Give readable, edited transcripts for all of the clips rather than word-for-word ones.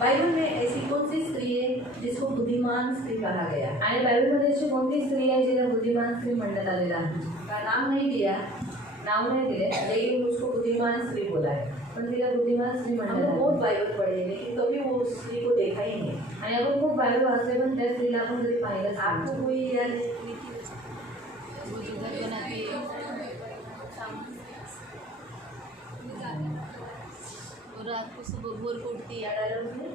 Bible में ऐसी कौन C स्त्री है जिसको बुद्धिमान स्त्री कहा गया? आणि बायबलमध्ये अशी कोणती स्त्री आहे जिला बुद्धिमान स्त्री म्हणण्यात आलेला आहे? का नाम नहीं दिया, नाव नाही दिले, लेकिन उसको बुद्धिमान स्त्री बोला है। पण तिला बुद्धिमान स्त्री हम म्हणण्यात लोग बहुत आले। बाइबल पढ़े लेकिन कभी वो स्त्री को देखा ही नहीं। आणि आपण खूप बायबल वाचले पण त्या स्त्रीला आपण कधी पाहिलंच नाही। आपको कोई याद है? रात को सुबह भोर को उठती याद आ रहा है मुझे?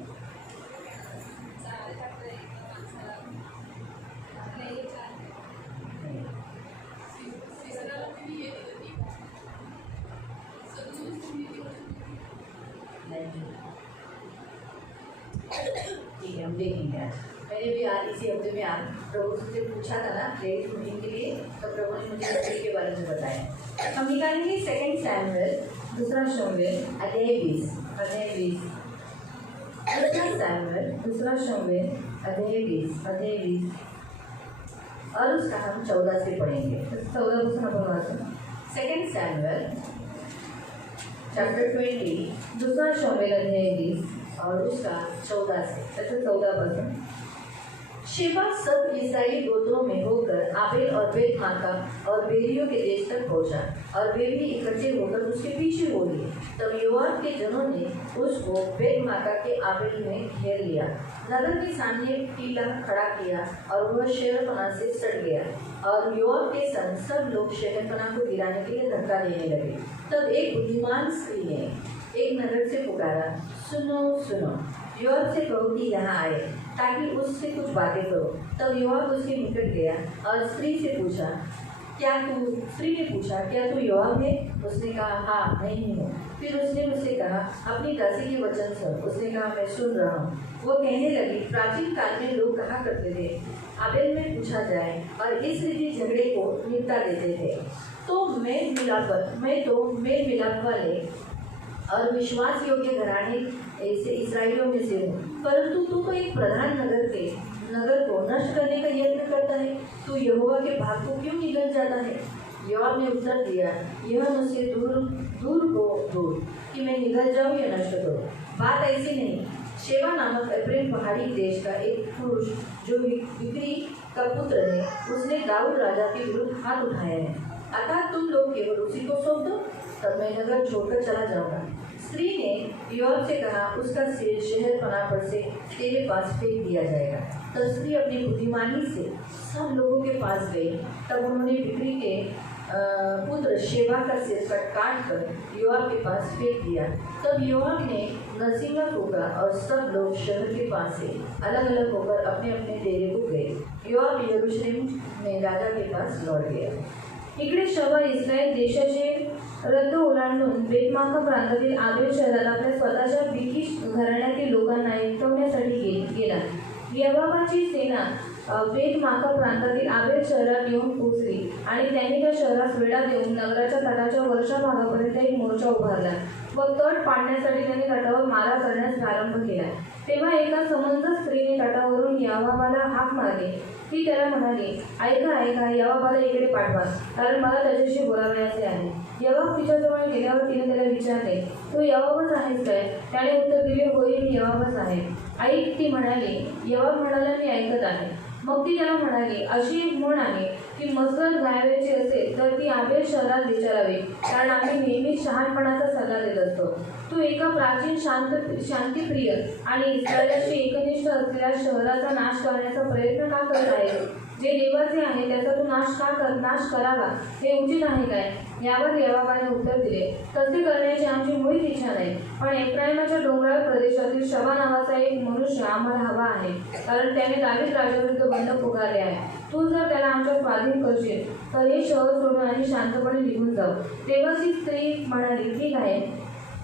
ठीक है, हम देखेंगे आज। मैंने भी आज इसी हफ्ते में आज प्रभु से पूछा था ना लेडीज मीटिंग के लिए, तो प्रभु ने मुझे स्त्री के बारे में बताया। हम निकालेंगे 2 सैमुएल दुसरा शमूएल अध्याय 20। 2 सैमुएल दुसरा शमूएल अध्याय 20 और उसका हम 14 से पढ़ेंगे। 14 पासून आपण वाचू। 2 सैमुएल चैप्टर 20 दुसरा शमूएल अध्याय 20 और उसका 14 से। त्याचं 14 पासून। शेबा सब इस्राएली गोत्रों में होकर आबेल और बेत माका और बेरियों के देश तक पहुंचा और वे भी इकट्ठे होकर उसके पीछे हो लिए। तब योआब के जनों ने उसको बेत माका के आबेल में घेर लिया, नगर के सामने टीला खड़ा किया और वह शहरपनाह से सट गया और योआब के संग सब लोग शहरपनाह को गिराने के लिए धक्का देने लगे। तब एक बुद्धिमान स्त्री ने एक नगर से पुकारा, सुनो सुनो, योआब से कहो कि यहाँ आए ताकि उससे कुछ बातें करो। तब योआब उसके निकट गया और स्त्री ने पूछा, क्या तू योआब है? उसने कहा, हाँ मैं ही हूँ। फिर उसने मुझसे कहा, अपनी दासी के वचन सुन। उसने कहा, मैं सुन रहा हूँ। वो कहने लगी, प्राचीन काल में लोग कहा करते थे, आबेल में पूछा जाए और इस रीति झगड़े को निपटा देते थे। तो मेल मिलाप वाले और विश्वास योग्य घराने ऐसे इसराइलियों में से हूँ, परंतु तू तो एक प्रधान नगर को नष्ट करने का यत्न करता है। तू यहोवा के भाग को क्यों निगल जाता है? योआब ने उत्तर दिया, यह मुझसे दूर कि मैं निगल जाऊँ या नष्ट करूँ। बात ऐसी नहीं, शेबा नामक एफ्रेम पहाड़ी देश का एक पुरुष जो बिक्री का पुत्र है, उसने दाऊद राजा के विरुद्ध हाथ उठाया है। अतः तुम लोग केवल उसी को सौंप दो, तब मैं नगर छोड़कर चला जाऊंगा। स्त्री ने योआब से कहा, उसका सिर शहरपनाह पर से तेरे पास फेंक दिया जाएगा। तब स्त्री अपनी बुद्धिमानी से सब लोगों के पास गई। तब उन्होंने बिक्री के पुत्र शेबा का सिर काट कर योआब के पास फेंक दिया। तब योआब ने नरसिंगा फूंका और सब लोग शहर के पास से अलग अलग होकर अपने अपने डेरे को गए। योआब यरूशलेम में राजा के पास लौट गया। इकडे शवा इस्रायल देशाचे रद्द ओलांडून बेतमाका प्रांतातील आबेल शहरात आपल्या स्वतःच्या बिकी घराण्यातील लोकांना एकवण्यासाठी गेला। योआबाची सेना बेतमाका प्रांतातील आबेल शहरात येऊन पोहोचली आणि त्यांनी त्या शहरास वेढा देऊन नगराच्या तटाच्या वरच्या भागापर्यंत एक मोर्चा उभारला व तट पाडण्यासाठी त्यांनी तटावर मारा करण्यास प्रारंभ केला। तेव्हा एका समंजस स्त्रीने तटावरून योआबाला हाक मारली। ती त्याला म्हणाली, ऐका योआबाला इकडे पाठवा, कारण मला त्याच्याशी बोलावयाचे आहे। योआब तिच्याजवळ गेल्यावर तिने त्याला विचारले, तू योआबच आहेस काय? त्याने उत्तर दिले, होय मी योआबच आहे। ऐक, ती म्हणाली। योआब म्हणाला, मी ऐकत आहे। मग ती त्याला म्हणाली, अशी एक म्हण आहे की मसलत गायवायची असेल तर ती आबेल शहरात विचारावी, कारण आम्ही नेहमीच शहाणपणाचा सल्ला देत असतो। तू एका प्राचीन शांतिप्रिय आणि इस्रायलाशी एकनिष्ठ असलेल्या शहराचा नाश करण्याचा प्रयत्न का करत आहे? जे देवाचे आहे त्याचा तू नाश करावा हे उचित आहे काय? यावर योआबाने उत्तर दिले, तसे करण्याची आमची मुळीच इच्छा नाही, पण एफ्राईमच्या डोंगराळ प्रदेशातील शवा नावाचा एक मनुष्य आम्हाला हवा आहे, कारण त्याने दावीद राजाविरुद्ध बंड पुकारले आहे। तू जर त्याला आमच्या स्वाधीन करशील तर हे शहर सोडून आणि शांतपणे निघून जाऊ। तेव्हा ती स्त्री म्हणाली, ठीक आहे,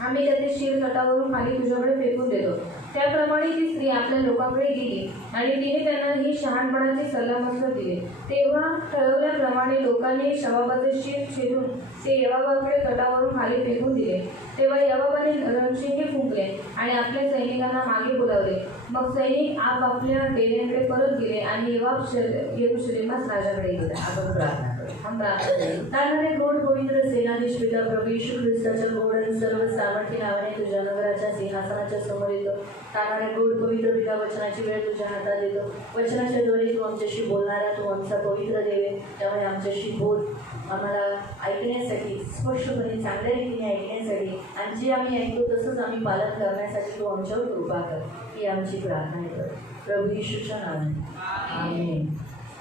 आम्ही त्याचे शिर तटावरून खाली तुझ्याकडे फेकून देतो। त्याप्रमाणे ती स्त्री आपल्या लोकांकडे गेली आणि तिने त्यांना ही शहाणपणाची सल्लामसलत दिली। तेव्हा ठरवल्याप्रमाणे लोकांनी शवाबाचे शिर छेदून ते योआबाकडे तटावरून खाली फेकून दिले। तेव्हा योआबाने रणशिंगे फुंकले आणि आपल्या सैनिकांना मागे बोलावले। मग सैनिक आपापल्या डेऱ्यांकडे परत गेले आणि योआब यरूशलेमास राजाकडे गेला। आपण प्रार्थना करू। हम प्रार्थना करू. तारणारे गोड पवित्र सेनाधीश पिता प्रभू येशू ख्रिस्ताच्या गोड आणि सर्व सामर्थ्य नावाने तुझ्या नगराच्या सिंहासनाच्या समोर येतो. तारणारे गोड पवित्र पिता वचनाची वेळ तुझ्या हातात येतो. वचनाच्या द्वारे तू आमच्याशी बोलणारा तू आमचा पवित्र देव आहे. त्यामुळे आमच्याशी बोल, आम्हाला ऐकण्यासाठी स्पष्टपणे चांगल्या रीतीने ऐकण्यासाठी आणि जे आम्ही ऐकतो तसंच आम्ही पालन करण्यासाठी तू आमच्यावर कृपा कर. ही आमची प्रार्थना आहे प्रभू येशूच्या नावाने amen.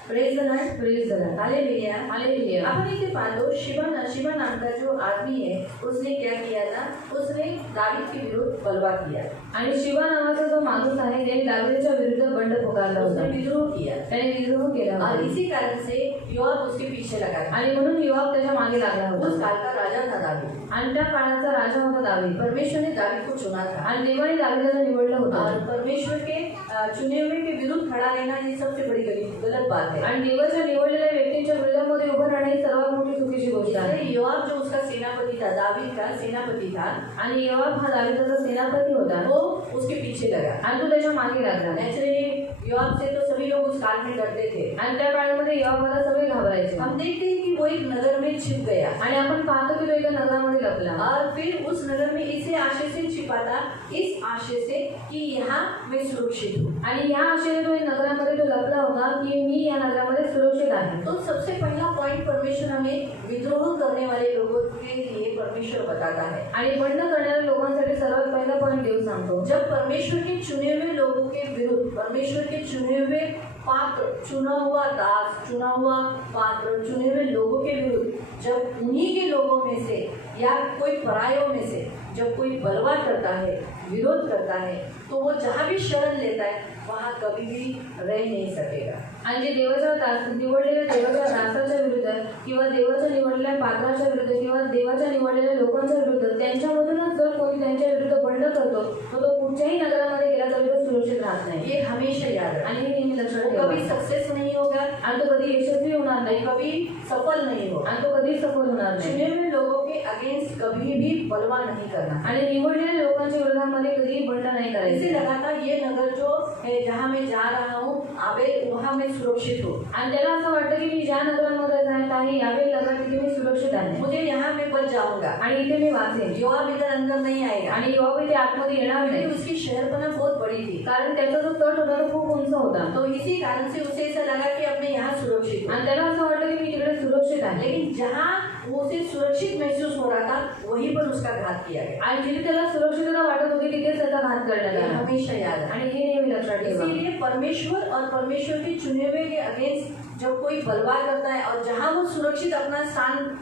Praise the Lord. Praise the Lord. Hallelujah. Hallelujah. अपन इसे पालो, शिवा नाम का जो आदमी है उसने क्या किया था, उसने दावीद के विरुद्ध बलवा किया. आणि शिवा नावाचा जो माणूस आहे त्याने दावीदाच्या विरुद्ध बंड पुकारला उसने होता. विद्रोह किया त्याने विद्रोह केला और होता. इसी कारण से योआब उसके पीछे लगा था. आणि म्हणून योआब त्याच्या मागे लागला उस होता. काल का राजा था दावीद. आणि त्या काळाचा राजा होता दावीद. परमेश्वर ने दावीद को चुना था आणि देवाने दावीदाला निवडलं और होतं. परमेश्वर के चुने हुए के विरुद्ध खड़ा रहना ये सबसे बड़ी गलत बात है. आणि देवाच्या निवडलेल्या व्यक्तींच्या विरोधामध्ये उभं राहणे ही सर्वात मोठी चुकीची गोष्ट आहे. इसलिए योआब जो उसका सेनापति था, दावीद का सेनापति था, आणि योआब हा दावीदाचा सेनापती होता वो उसके पीछे लगा. आणि तो त्याच्या मागे लागला. नेचुरली योआब से तो सभी लोग उस काल में डरते थे. आणि त्या काळामध्ये योआबाला सगळे घाबरायचे. हम देखते हैं कि वो एक नगर में छिप गया आणि आपण पाहतो की तो एका नगरामध्ये लपला. और फिर उस नगर में इसे आशय से छिपा था, इस आशय से कि यहाँ मैं सुरक्षित हूँ. आणि ह्या आशेने तो नगरामध्ये तो लपला होता की मी या नगरामध्ये सुरक्षित आहे. तो सबसे पहला पॉइंट परमेश्वर हमें विद्रोह करने वाले लोगों के लिए परमेश्वर बताता है. आणि बंड करणाऱ्या लोकांसाठी सर्वात पहिला पॉईंट देव सांगतो. जब परमेश्वर के चुने हुए लोगों के विरुद्ध, परमेश्वर के चुने हुए पात्र, चुना हुआ दास, चुना हुआ पात्र, चुने हुए लोगों के विरुद्ध जब उन्हीं के लोगों में से या कोई परायों में से जब कोई बलवा करता है, विरोध करता है, तो वो जहाँ भी शरण लेता है वहाँ कभी भी रह नहीं सकेगा. आणि जे देवाच्या निवडलेल्या देवाच्या दासाच्या विरुद्ध किंवा देवाच्या निवडलेल्या पात्राच्या विरुद्ध किंवा देवाच्या निवडलेल्या लोकांच्या विरुद्ध त्यांच्यामधूनच जर कोणी त्यांच्या विरुद्ध बंड करतो तो कोणत्याही नगरामध्ये गेला तरी तो सुरक्षित राहत नाही. ये हमेशा याद रखना. आणि हे नेहमी लक्षात वो ठेवा. कभी सक्सेस नहीं होगा आणि तो कधी यशस्वी होणार नाही. कभी सफल नहीं होगा. आणि तो कधी सफल होणार नाही. चुने हुए लोगों के अगेंस्ट कभी भी बलवा नहीं करना. आणि निवडलेल्या लोकांच्या विरोधामध्ये कधीही बंड नाही ऐसे करायचे. लगा था ये नगर जो है जहाँ मैं जा रहा हूँ आबेल, वहाँ मैं सुरक्षित हूँ. आणि त्याला असं वाटतं की मी ज्या नगरामध्ये जात आहे यावेळी नगर तिथे मी सुरक्षित आहे मुझे यहाँ मैं बच जाऊंगा. आणि इथे मी वाचेन. योआब इधर अंदर नहीं आएगा. आणि योआब इथे आतमध्ये येणार क्योंकि नाही उसकी शहरपना बहुत बड़ी थी. कारण त्याचा जो तट होता तो खूप उंच होता. तो इसी कारण से उसे ऐसा लगा कि अब मैं यहाँ सुरक्षित हूँ. आणि त्याला असं वाटतं की मी तिकडे सुरक्षित आहे. लेकिन जहाँ वो उसे सुरक्षित महसूस हो रहा था वहीं पर उसका घात किया गया. आणि जिथे त्याला सुरक्षितता वाटत होती तिथेच त्याचा घात करण्यात ये आला. हमेशा याद है. आणि हे नेहमी लक्षात ठेवा. इसीलिए परमेश्वर और परमेश्वर के चुने हुए के अगेंस्ट जब कोई बलवा करता है और जहाँ वो सुरक्षित अपना स्थान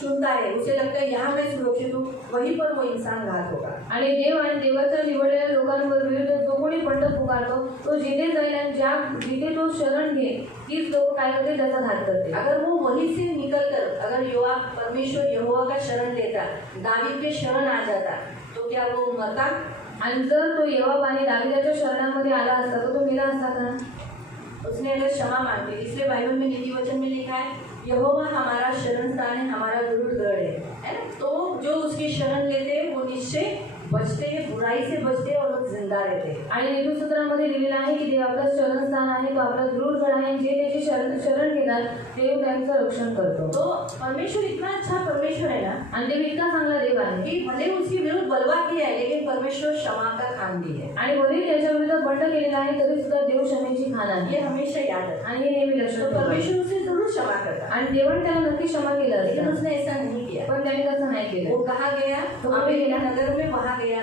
चुनता है, उसे लगता है यहाँ मैं सुरक्षित हूँ, वहीं पर वो इंसान घात होगा. आणि देव आणि देवाच्या निवडलेल्या लोकांवर विरुद्ध जो कोणी बंड पुकारतो तो जिथे जाईल आणि जिथे तो शरण घेईल तीच लोक काय करते त्याचा घात करते. अगर वो वहीं से निकलकर अगर योआब परमेश्वर यहोवा का शरण लेता, दावीद के शरण आ जाता, तो क्या वो मरता? आणि जर तो योआब आणि दावीदाच्या शरणामध्ये आला असता तर तो मेला असता का? उसने अगर क्षमा मांग ली. इसलिए बाइबल में नीति वचन में लिखा है यहोवा हमारा शरण स्थान है, हमारा दुर्ग गढ़ है ना. तो जो उसकी शरण लेते हैं वो निश्चय बचते हैं, बुराई से बचते हैं और लोग जिंदा रहते हैं. आणि नीतिसूत्रामध्ये लिहिलेलं आहे की देव आपलं शरणस्थान आहे, तो आपला दृढगड आहे. जे त्याची शरण घेतात देव त्यांचं रक्षण करतो. तो परमेश्वर इतना अच्छा परमेश्वर है ना, आणि देव इतका चांगला देव आहे कि भले उसके विरुद्ध बलवा किया है लेकिन परमेश्वर क्षमा का खान भी है. आणि भले त्याच्या विरुद्ध बंड केलेला आहे तरी सुद्धा देव क्षमेची खान आहे. ये हमेशा याद है. आणि हे नेहमी लक्षात तो ठेवा. परमेश्वर उसे जरूर क्षमा करता, आणि देवाने त्याला नक्की क्षमा केलं लेकिन असतं. उसने ऐसा नहीं किया. पण त्याने तसं नाही वो केलं. कहाँ गया? तो आबेल गया? के नगर में वहाँ गया.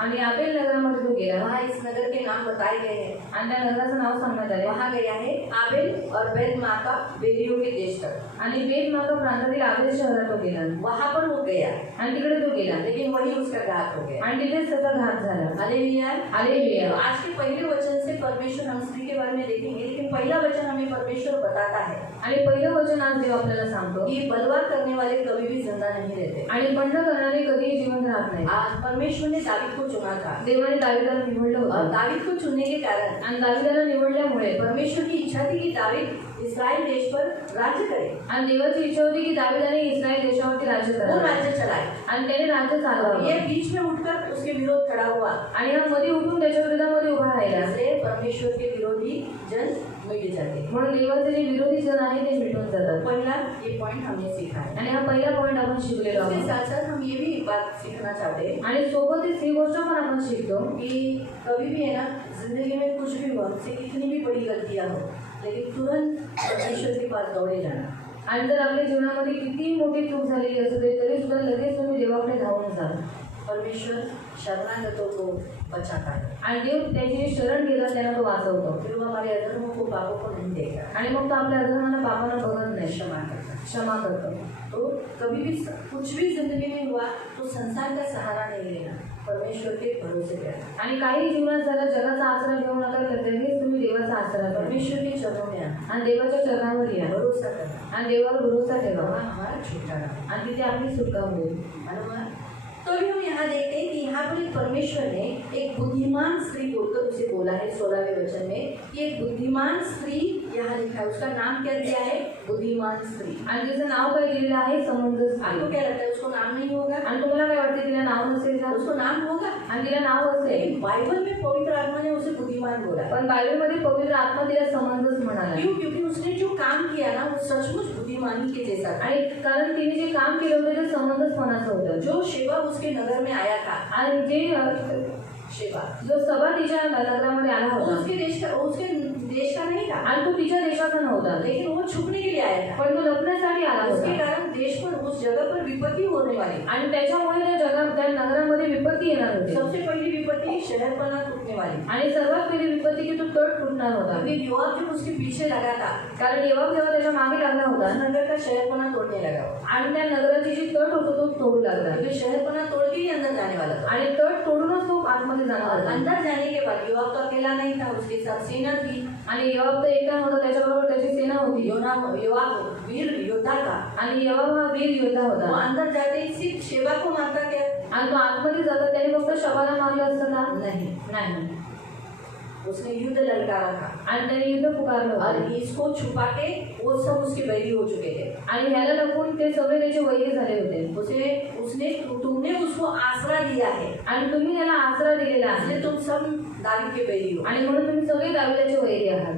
आणि आबेल नगरामध्ये तो गेला. वहाँ इस नगर के नाम बताए गए हैं. आणि त्या नगराचं नाव सांगण्यात आले. वहाँ गया है आबेल और बेत माका बेलियों के देश तक. आणि बेत माका प्रांतातील आबेल शहरात तो गेला. वहाँ पर वो गया आणि तिकडे तो गेला. लेकिन वही उसका घात हो गया. आणि तिथेच त्याचा घात झाला. हालेलुया. हालेलुया. तो आज के पहले वचन से परमेश्वर हम स्त्री के बारे में देखेंगे, लेकिन पहला वचन हमें परमेश्वर बताता है आणि पहिलं वचन आज देव आपल्याला सांगतो कि बलवा करने वाले कभी भी जिंदा नहीं रहते. आणि बंड करणारे कधीही जिवंत राहत नाही. आज परमेश्वर ने दावीद को चुना था देवाने दावीदाला निवडलं और होतं. दावीद को चुनने के कारण आणि दावीदाला निवडल्यामुळे परमेश्वर की इच्छा थी कि दावीद इस्राएल देश पर राज्य करे. आणि देवाची इच्छा होती की दावीदाने इस्रायल देशावरती राज्य वो करावे राज्य चलाए. आणि त्याने राज्य और चालवावे. ये बीच में उठकर उसने उसके विरोध खड़ा हुआ। आणि हा मध्ये उठून त्याच्या विरोधामध्ये उभा राहिला. ऐसे परमेश्वर के विरोधी जन मिट जाते. म्हणून देवाचे जे विरोधी जन आहे ते मिटून जातात. पहला ये पॉइंट हमने सीखा है. आणि हा पहिला पॉइंट आपण शिकलेलो इसके आहोत. साथ साथ हम ये भी बात सीखना चाहते हैं आणि सोबतच ही गोष्ट पण आपण शिकतो कि कभी भी है ना जिंदगी में कुछ भी हुआ, हमसे कितनी भी बड़ी गलतियां हो, लेकिन तुरंत परमेश्वर के पास दौड़े जाना. आणि जर आपल्या जीवनामध्ये किती मोठी चूक झालेली असते तरी सुद्धा लगेच तुम्ही देवाकडे धावून जा. परमेश्वर शरणागतों को बचाता है. आणि देव त्याची जी शरण घेतात त्यांना तो वाचवतो. फिर वो हमारे अधर्मों को, पापों को नहीं देगा. आणि मग तो आपल्या अधर्माला पापांना बघत नाही, क्षमा करता है. क्षमा करतो. तो कभी भी कुछ भी जिंदगी में हुआ तो संसार का सहारा नहीं लेना, परमेश्वर के भरोसे रहना. आणि काही जीवनात झालं जगाचा आसरा घेऊ नका, तर लगेच तुम्ही देवाचा आसरा घ्या. परमेश्वर के चरणों में आना, आणि देवाच्या चरणावर या भरोसा करना, आणि देवावर भरोसा ठेवा वहाँ हमारा छुटकारा. आणि तिथे आपली सुटका होईल. मालूम है? तो अभी हम यहाँ देखते हैं कि यहाँ पर परमेश्वर ने एक बुद्धिमान स्त्री बोलकर उसे बोला है 16वें वचन में. ये बुद्धिमान स्त्री यहाँ लिखा है, उसका नाम क्या दिया है? बुद्धिमान स्त्री. आणि तिचं नाव काय दिलेलं आहे? समंजस. आपको क्या लगता है उसको नाम नहीं होगा? आणि तुम्हाला काय वाटते तिला नाव नसेल का? उसको नाम होगा. आणि तिला नाव असेल, लेकिन बाइबल में पवित्र आत्मा ने उसे बुद्धिमान बोला. पण बायबलमध्ये पवित्र आत्मा तिला समंजस म्हणाला. क्यों? क्योंकि उसने जो काम किया ना वो सचमुच बुद्धिमानी के जैसा था. आणि कारण तिने जे काम केलं होतं ते समंजसपणाचं होतं. जो सेवा उसके नगर में आया था, आणि जे सेवा जो सभा तिच्या नगरामध्ये आला वो होता उसके देश का नहीं था, आणि तो तिच्या देशाचा नव्हता, लेकिन वो छुपने के लिए आया था. पण तो लपण्यासाठी आला उसके होता. कारण देश पर, उस जगह पर विपत्ति होने वाली. आणि त्याच्यामुळे त्या नगरामध्ये विपत्ती येणार होती. सबसे पहली विपत्ति शहरपना टूटने वाली. आणि सर्वात पहिली विपत्ती की तो तट फुटणार होता. क्योंकि योआब जब उसके पीछे लगा था, कारण जेव्हा त्याच्या मागे लागला होता उस नगर का शहरपना तोड़ने लगा. आणि त्या नगराची जी तट होतो तो तोडू लागला. क्योंकि शहरपना तोड़ के ही अंदर जाने वाला था. आणि तट तोडूनच तो आतमध्ये जाणार और होता. अंदर जाने के बाद योआब तो अकेला नहीं था, उसके साथ सेना थी. आणि योआब तर एकटा होता, त्याच्याबरोबर त्याची सेना होती. योआब वीर योद्धा था. आणि योआब हा वीर योद्धा वो होता. अंदर जाते ही सिर्फ सेवा को मारता क्या? आणि तो आतमध्ये जाता त्याने फक्त शवाला मारलं असतं का? नहीं. नाही. उसने युद्ध ललकारा था. आणि त्याने युद्ध पुकारलं और होतं. इसको छुपा के वो सब उसके बैरी हो चुके थे. आणि ह्याला लपून ते सगळे त्याचे वैरी झाले होते. तुमने उसको आसरा दिया है, आणि तुम्ही त्याला आसरा दिलेला इसलिए आहे तुम सब दावी के बैरी हो. आणि म्हणून तुम्ही सगळे दाविदाचे वैरी आहात.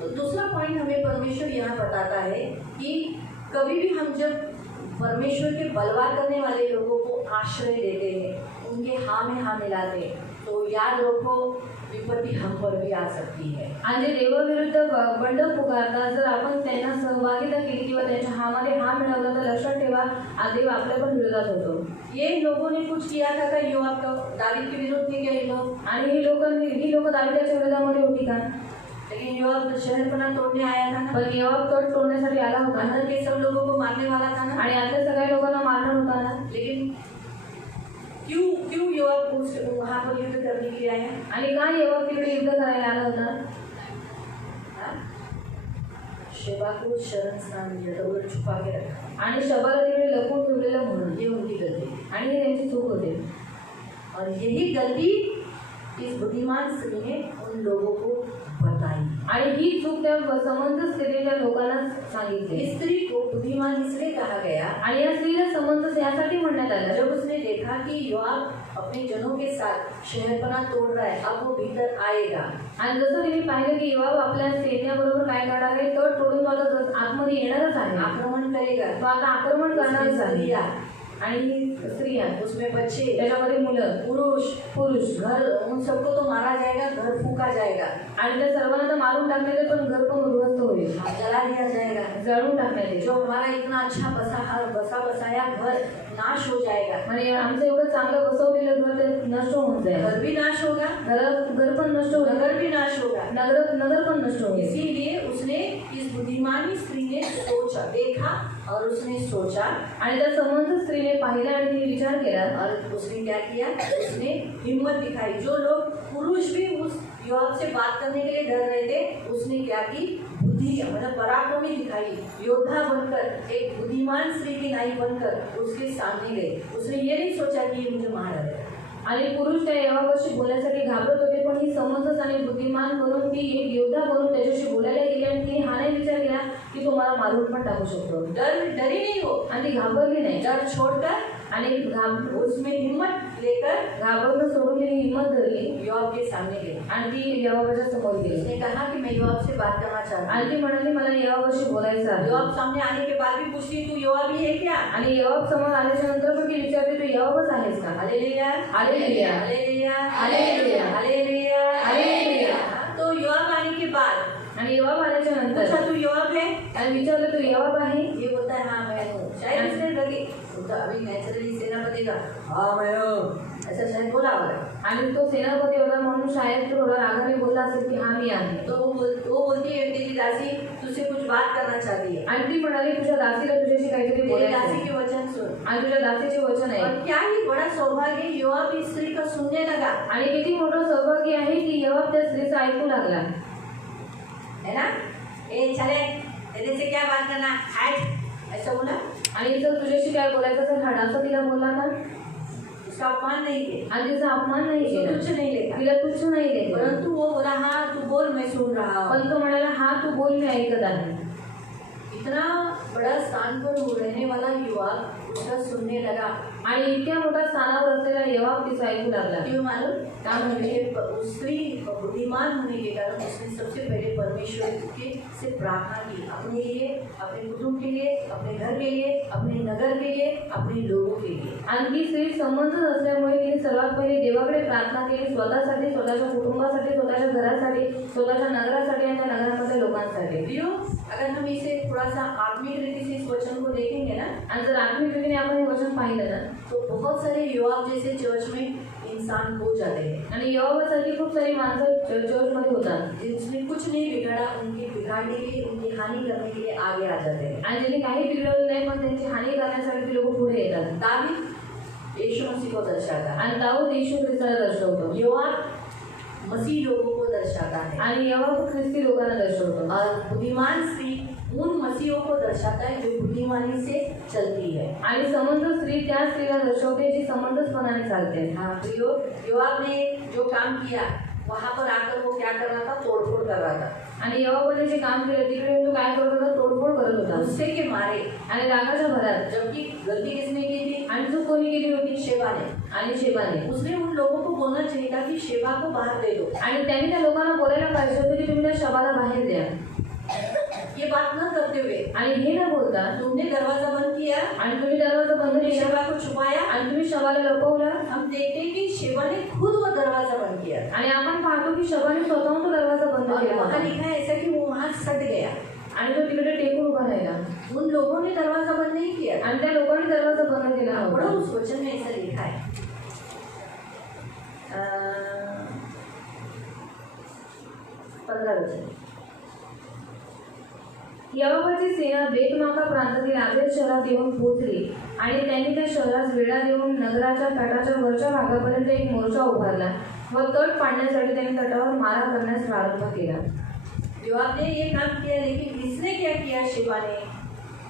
तो दूसरा पॉइंट हमें परमेश्वर यहाँ बताता है कि कभी भी हम जब परमेश्वर के बलवा करने वाले लोगों को आश्रय देते हैं, उनके हाँ में हाँ मिलाते हैं, तो याद रखो विपत्ति हम पर भी आ सकती है. आणि जे देवाविरुद्ध बंड पुकारतात, जर आपण त्यांना सहभागिता केली किंवा त्यांच्या हामध्ये हा मिळवला तर लक्षात ठेवा देव आपल्या पण विरोधात होतो. ये लोगों ने कुछ किया था का योआब का दावीद के विरोध में क्या ये लोग? आणि ही लोक दाविदाच्या विरोधामध्ये होती का? लेकिन योआब तो शहरपना तोड़ने आया था ना. पण योआब तट तोडण्यासाठी आला होता अंदर के सब लोगों को मारने वाला था ना. आणि आतल्या सगळ्या लोकांना मारणार होता ना. लेकिन क्यों योआब वहाँ पर युद्ध करने के लिए आया? आणि काय योआब तिकडे युद्ध करायला आला होता? शेबा को शरण स्थान दिया था, उधर छुपा के रखा. आणि शबाला तिकडे लपून ठेवलेलं म्हणून. ये उनकी गलती. आणि ही त्यांची चूक होती. और यही गलती इस बुद्धिमान स्त्री ने उन लोगों को बताई. आणि ही चूक त्या समंजस केलेल्या लोकांना सांगितली. इस स्त्री को बुद्धिमान इसलिए कहा गया आणि या स्त्रीला समंजस यासाठी म्हणण्यात आलं जब उसने देखा कि योआब अपने जनों के साथ शहरपना तोड़ रहा है, अब वो भीतर आएगा. आणि जसं तिने पाहिलं की योआब आपल्या सैन्याबरोबर काय करणार आहे, तट तोडून तो आता आतमध्ये येणारच आहे, आक्रमण करेगा. तो आता आक्रमण करणारच आहे. स्त्रिया, आणि स्त्रिया, उसमें बच्चे, त्याच्यामध्ये मुलं, पुरुष, घर, उन सबको तो मारा जाएगा, घर फूका जाएगा. आणि त्या सर्वांना तर मारून टाकण्यात येईल, पण घर पण उद्ध्वस्त होईल, जला दिया जाएगा. जळून टाकण्यात येईल. जो हमारा इतना अच्छा बसाया घर नाश हो जाएगा. म्हणजे आमचं एवढं चांगलं बसवलेलं घर ते नष्ट होऊन जाईल. घर भी नाश होगा, घर पण नष्ट होईल, नगर भी नाश होगा. नगर पण नष्ट होईल. इसीलिए उसने, इस बुद्धिमानी स्त्री ने सोचा, देखा और उसने सोचा. आणि त्या समंजस स्त्रीने पाहिलं आणि तिने विचार केला. और उसने क्या किया? उसने हिम्मत दिखाई. जो लोग पुरुष भी उस योआब से बात करने के लिए डर रहे थे, उसने क्या की? बुद्धि मतलब पराक्रमी दिखाई. योद्धा बनकर, एक बुद्धिमान स्त्री की नाई बनकर उसके सामने गए. उसने ये नहीं सोचा कि ये मुझे मार डालेगा. आणि पुरुष त्या योआबाशी बोलण्यासाठी घाबरत होते, पण ही समंजस आणि बुद्धिमान बनून ती एक योद्धा बनून त्याच्याशी बोलायला गेली आणि तिने हा नाही विचार केला की तुम्हाला मारून पण टाकू शकतो. डरी नहीं वो, आणि ती घाबरली नाही. डर छोड़कर आणि उसमें हिम्मत लेकर घाबरणं सोडून तिने हिंमत धरली योआब के सामने गई. आणि ती योआबाच्या समोर गेली. उसने कहा कि मैं योआब से बात करना चाहती आणि हूँ. ती म्हणाली मला योआबाशी बोलायचं आहे. योआब सामने आने के बाद भी पूछती तू योआब ही है क्या? आणि योआब समोर आल्याच्या नंतर पण ती विचारते तू योआबच आहेस का? Hallelujah, hallelujah, hallelujah, hallelujah, hallelujah, hallelujah. तो योआब आने के बाद आणि योआब आल्याच्या पूछा नंतर तू योआब है? आणि विचारलं तू योआब आहे? ये बोलता है हाँ मैं हूँ. शायद उसने लगी तो अभी नेचुरली सेनापति का हाँ मैं हूँ ऐसा शायद बोला होगा. आणि तो सेनापती होता म्हणून शायद थोडा रागाने बोलला असेल की हा मी आहे. तो वो बोलती है तेरी दासी तुझसे कुछ बात करना चाहती है. आणि ती म्हणाली तुझ्या दासीला तुझ्याशी काहीतरी तेरी बोलायचं दासी आहे. के वचन सुन. आणि तुझ्या दासीचे वचन आहे. और क्या ही बड़ा सौभाग्य, योआब इस स्त्री का सुनने लगा, आणि किती मोठं सौभाग्य आहे की योआब त्या स्त्रीचं ऐकू लागला. है ना. ए चले तेरे से क्या बात करना हट ऐसा बोला. आणि जर तुझ्याशी काय बोलायचं असेल हट असं तिला बोलला ना. उसका अपमान नहीं किया, आणि तिचा अपमान नाही उसको केला, तुच्छ नहीं देखा, तिला तुच्छ नाही केलं. परंतु वो बोला हाँ तू बोल मैं सुन रहा हूँ. पण तो म्हणाला हा तू बोल मी ऐकत आहे. इतना बड़ा स्थान पर वो रहने वाला योआब उसका सुनने लगा. आणि इतक्या मोठ्या स्थानावर असलेला योआब तिचं ऐकू लागला. क्यों मालूम? उस स्त्री बुद्धिमान होने के कारण उसने सबसे पहले परमेश्वर के से प्रार्थना की, अपने लिए, अपने कुटुंब के लिए, अपने घर के लिए, अपने नगर के लिए, अपने लोगों के लिए. आणि ती स्त्री संबंध नसल्यामुळे तिने सर्वात पहिले देवाकडे प्रार्थना केली, स्वतःसाठी, स्वतःच्या कुटुंबासाठी, स्वतःच्या घरासाठी, स्वतःच्या नगरासाठी आणि त्या नगरामधल्या लोकांसाठी. प्रियो, अगर हम इसे थोड़ा सा आत्मिक रीति से इस वचन को देखेंगे ना, आणि जर आत्मिक रीतीने आपण हे वचन पाहिलं ना तो बहुत सारे योआब जैसे चर्च में इंसान हो जाते हैं. आणि योआबासारखी खूप सारी माणसं चर्चमध्ये होतात जिसने कुछ नहीं बिगाड़ा उनकी बिगाड़ने के लिए, उनकी हानि करने के लिए आगे आ जाते हैं. आणि ज्यांनी काही बिघडवलं नाही पण त्यांची हानी करण्यासाठी ती लोक पुढे येतात. दावीद यीशु मसीह को दर्शाता है, आणि दाऊद येशू ख्रिस्ताला दर्शवतो योआब मसीह लोगों को दर्शाता है, आणि योआब ख्रिस्ती लोकांना दर्शवतो. और बुद्धिमान स्त्री उन मसीहों को दर्शाता है जो बुद्धिमानी से चलती है. आणि समंत स्त्री त्या स्त्रीला दर्शवते जी समंतपणाने चालते. हाँ प्रियो, योआब ने जो काम किया वहाँ पर आकर वो क्या कर रहा था? तोड़फोड़ कर रहा था. आणि योआबाने जे काम केलं तिकडे तो काय करत होता? तोडफोड करत होता गुस्से के मारे. आणि रागाच्या भरात. जबकि गलती किसने की थी? आणि चूक कोणी केली होती? शेबा ने. आणि शेबाने. उसने उन लोगों को बोलना चाहिए था कि शेबा को बाहर दे दो. आणि त्यांनी त्या लोकांना बोलायला पाहिजे होतं की तुम्ही त्या शबाला बाहेर द्या. ये बात न करते हुए आणि हे न बोलता तुमने दरवाजा बंद किया, आणि तुम्ही दरवाजा बंद केला शेबा को छुपाया. आणि तुम्ही शबाला लपवला. हम देखते हैं कि शेबा ने खुद वो दरवाजा बंद किया आणि आपण पाहतो की शबाने स्वतःहून तो दरवाजा बंद और केला वहाँ होता. लिखा है ऐसा कि वो वहाँ सट गया. आणि तो तिकडे टेकून उभा राहिला. उन लोगों ने दरवाजा बंद नहीं किया. आणि त्या लोकांनी दरवाजा बंद केला पढ़ो होता. उस वचन में ऐसा लिखा है. 15 वचन. योआबाची सेना बेतमाका प्रांतातील आबेल शहरात येऊन पोहोचली आणि त्यांनी त्या शहरास वेढा देऊन नगराच्या तटाच्या वरच्या भागापर्यंत एक मोर्चा उभारला व तट पाडण्यासाठी त्यांनी तटावर मारा करण्यास प्रारंभ केला. योआब ने ये काम किया, लेकिन इसने क्या किया? शेबा ने.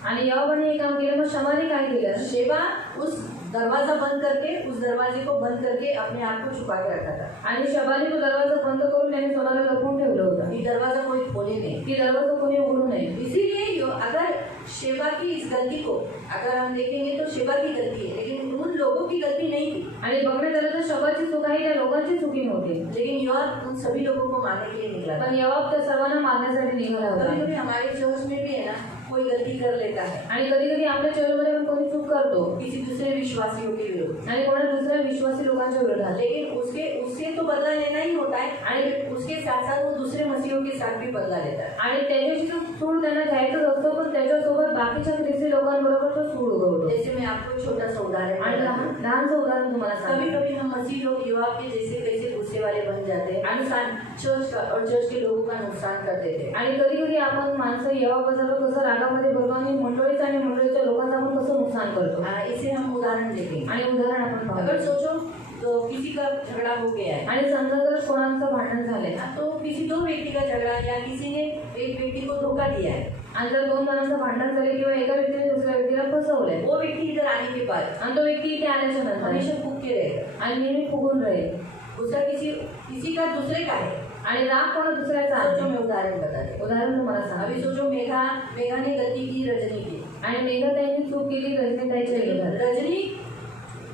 आणि योआबाने हे काम केलं. मग शबाने काय केलं? शेबा उस दरवाजा बंद करके, उस दरवाजे को बंद करके अपने आप को छुपा के रखा था. आणि शबाने तो दरवाजा बंद करून त्याने स्वतःला लपवून ठेवलं होतं ये दरवाजा कोई खोले नहीं. की दरवाजा कोणी उघडू नये. इसीलिए अगर शेबा की इस गलती को अगर हम देखेंगे तो शेबा की गलती है, लेकिन उन लोगों की गलती नहीं थी. आणि बघण्यात आलं तर शबाची चूक आहे त्या लोकांची चुकी नव्हती. लेकिन योआब उन सभी लोगों को मारने के लिए निकला था. पण योआब त्या सर्वांना मारण्यासाठी निघाला कभी होता. कभी हमारे चर्च में भी है ना, कोई गलती कर लेता है आणि कधी कधी आपल्या चर्चमध्ये पण कोणी चूक करतो किसी दूसरे विश्वासियों के विरुद्ध, आणि कोणा दुसऱ्या विश्वासी लोकांच्या विरोधात. लेकिन उससे तो बदला लेना ही होता है, और उसके साथ साथ वो दूसरे मसीहों के साथ भी बदला लेता है. आणि त्याच्याशी तो सूड त्यांना घ्यायचंच असतो पण त्याच्यासोबत बाकीच्या ख्रिस्ती लोकांबरोबर तो सूड उगवतो. जैसे मैं आपको एक छोटा सा उदाहरण आणि देता हूँ. लहानचं उदाहरण तुम्हाला कभी सांगते. कभी हम मसीह लोग योआब के जैसे कैसे गुस्से वाले बन जाते हैं, नुकसान चर्च का और चर्च के लोगों का नुकसान कर देते हैं. आणि कधी कधी आपण माणसं योआबासारखं कसं रागामध्ये भरतो आणि मंडळीचं आणि मंडळीच्या लोकांचं आपण कसं नुकसान करतो. इसे हम उदाहरण देखेंगे. आणि उदाहरण आपण अगर पाहतो. सोचो तो किसी का झगड़ा हो गया है, आणि समजा जर कोणाचं भांडण झालंय तो किसी दो व्यक्ति का झगड़ा या किसी ने एक व्यक्ति को धोखा दिया है, आणि जर दोन जणांचं भांडण झाले किंवा एका व्यक्तीने दुसऱ्या व्यक्तीला फसवलंय वो व्यक्ति इधर आने के बाद आणि तो व्यक्ती इथे आल्याच्या नंतर हमेशा फूक के रहेगा. आणि नेहमी फुगून राहील. गुस्सा किसी का दूसरे का है। आणि राग कोणा दुसऱ्याचा सोचो, आहे. मैं उदाहरण बता रही हूँ। उदाहरण तुम्हाला अभी सांग. सोचो, मेघा ने गलती की रजनी की। आणि मेघाताईंनी चूक केली रजनीताईच्या विरोधात. रजनी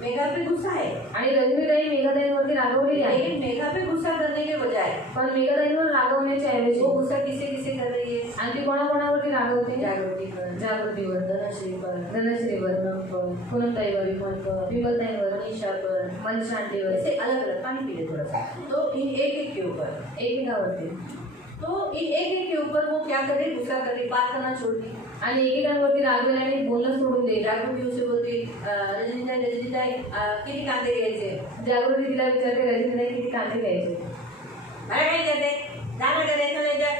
मेघा पे गुस्सा है, आणि रजनीताई मेघाताईंवरती रागवलेली आहे. लेकिन मेघा पे गुस्सा करने के बजाय पण मेघाताईंवर रागवण्याच्या ऐवजी वो गुस्सा किसे कर रही है? आणि ती कोणाकोणावरती रागवते. जागृती पर, जागृतीवर, धनश्री पर, धनश्रीवर, पूनमताईवर, विमलताईवर, मनीषा पर, मनशांतीवर, ऐसे अलग अलग। पानी पी ले थोड़ा सा। तो इन एक के ऊपर, एकेकावरती. तो इन एक के ऊपर वो क्या करे? गुस्सा करे, बात करना छोड़ दी। आणि एकेकांवरती रागवेल आणि बोलणं सोडून दे. जागृती उसे बोलती, रजनीताई किती कांदे घ्यायचे? जागृती तिला विचारते, रजनीताई किती कांदे घ्यायचे. मला काय देते? जाना करे चले जा।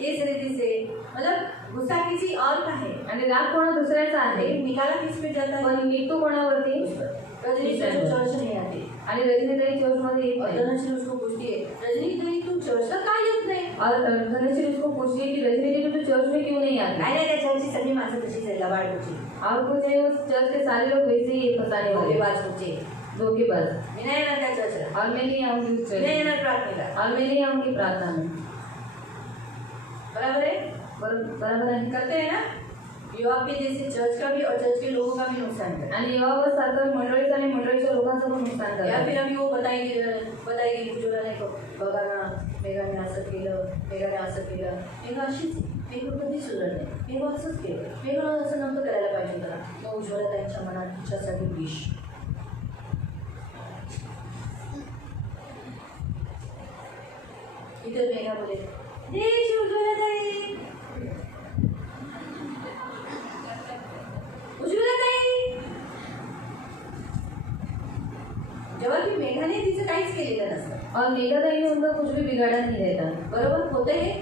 इस रीति से मतलब गुस्सा किसी और का है, आणि राग कोणा दुसऱ्याचा आहे, लेकिन निकाला किस पे जाता है? पण निघतो कोणावरती. रजनी से जो चर्च नहीं आती, आणि रजनीताई चर्चमध्ये येत और नाही. धनश्री उसको पूछती है, रजनीताई तू चर्चला का येत नाही? और धनश्री उसको पूछती है कि रजनीताई तू चर्च में क्यों नहीं आती. नाही त्या चर्चची सगळी माणसं तशीच आहे, लबाडची, और कुछ नहीं, उस चर्च के सारे लोग वैसे ही है, फसाने वाले, धोकेबाज होते। धोखेबाज. मी नाही येणार त्या चर्चला, और मैं नहीं आऊंगी उस मी नाही चर्च येणार प्रार्थनेला। और मैं नहीं आऊंगी प्रार्थना में. बराबर है? बराबर आहे. करते हैं ना? युवा के जैसे चर्च का भी और चर्च के लोगों का भी नुकसान करते हैं। आणि यावर सारखं मंडळीचं आणि मंडळीच्या लोकांचं पण नुकसान या करतात. फिर अभी वो बताएगी उज्ज्वला नाही को, बघा ना मेघाने असं केलं, मेघाने असं केलं, मेघा अशीच, मेघा कधी सुधरत नाही, मेघा असंच केलं, मेघा असं नव्हतं करायला पाहिजे होतं ना. मग उज्ज्वला त्यांच्या मनात तिच्यासाठी विष. इतर मेघा बोले, देश उज्ज्वलाताई, उज्ज्वलाताई. जेव्हा की मेघाने तिचं काहीच केलेलं नसतं. और मेघाताईने उनका कुछ भी बिगाड़ा नहीं रहता. बरोबर होतं हे?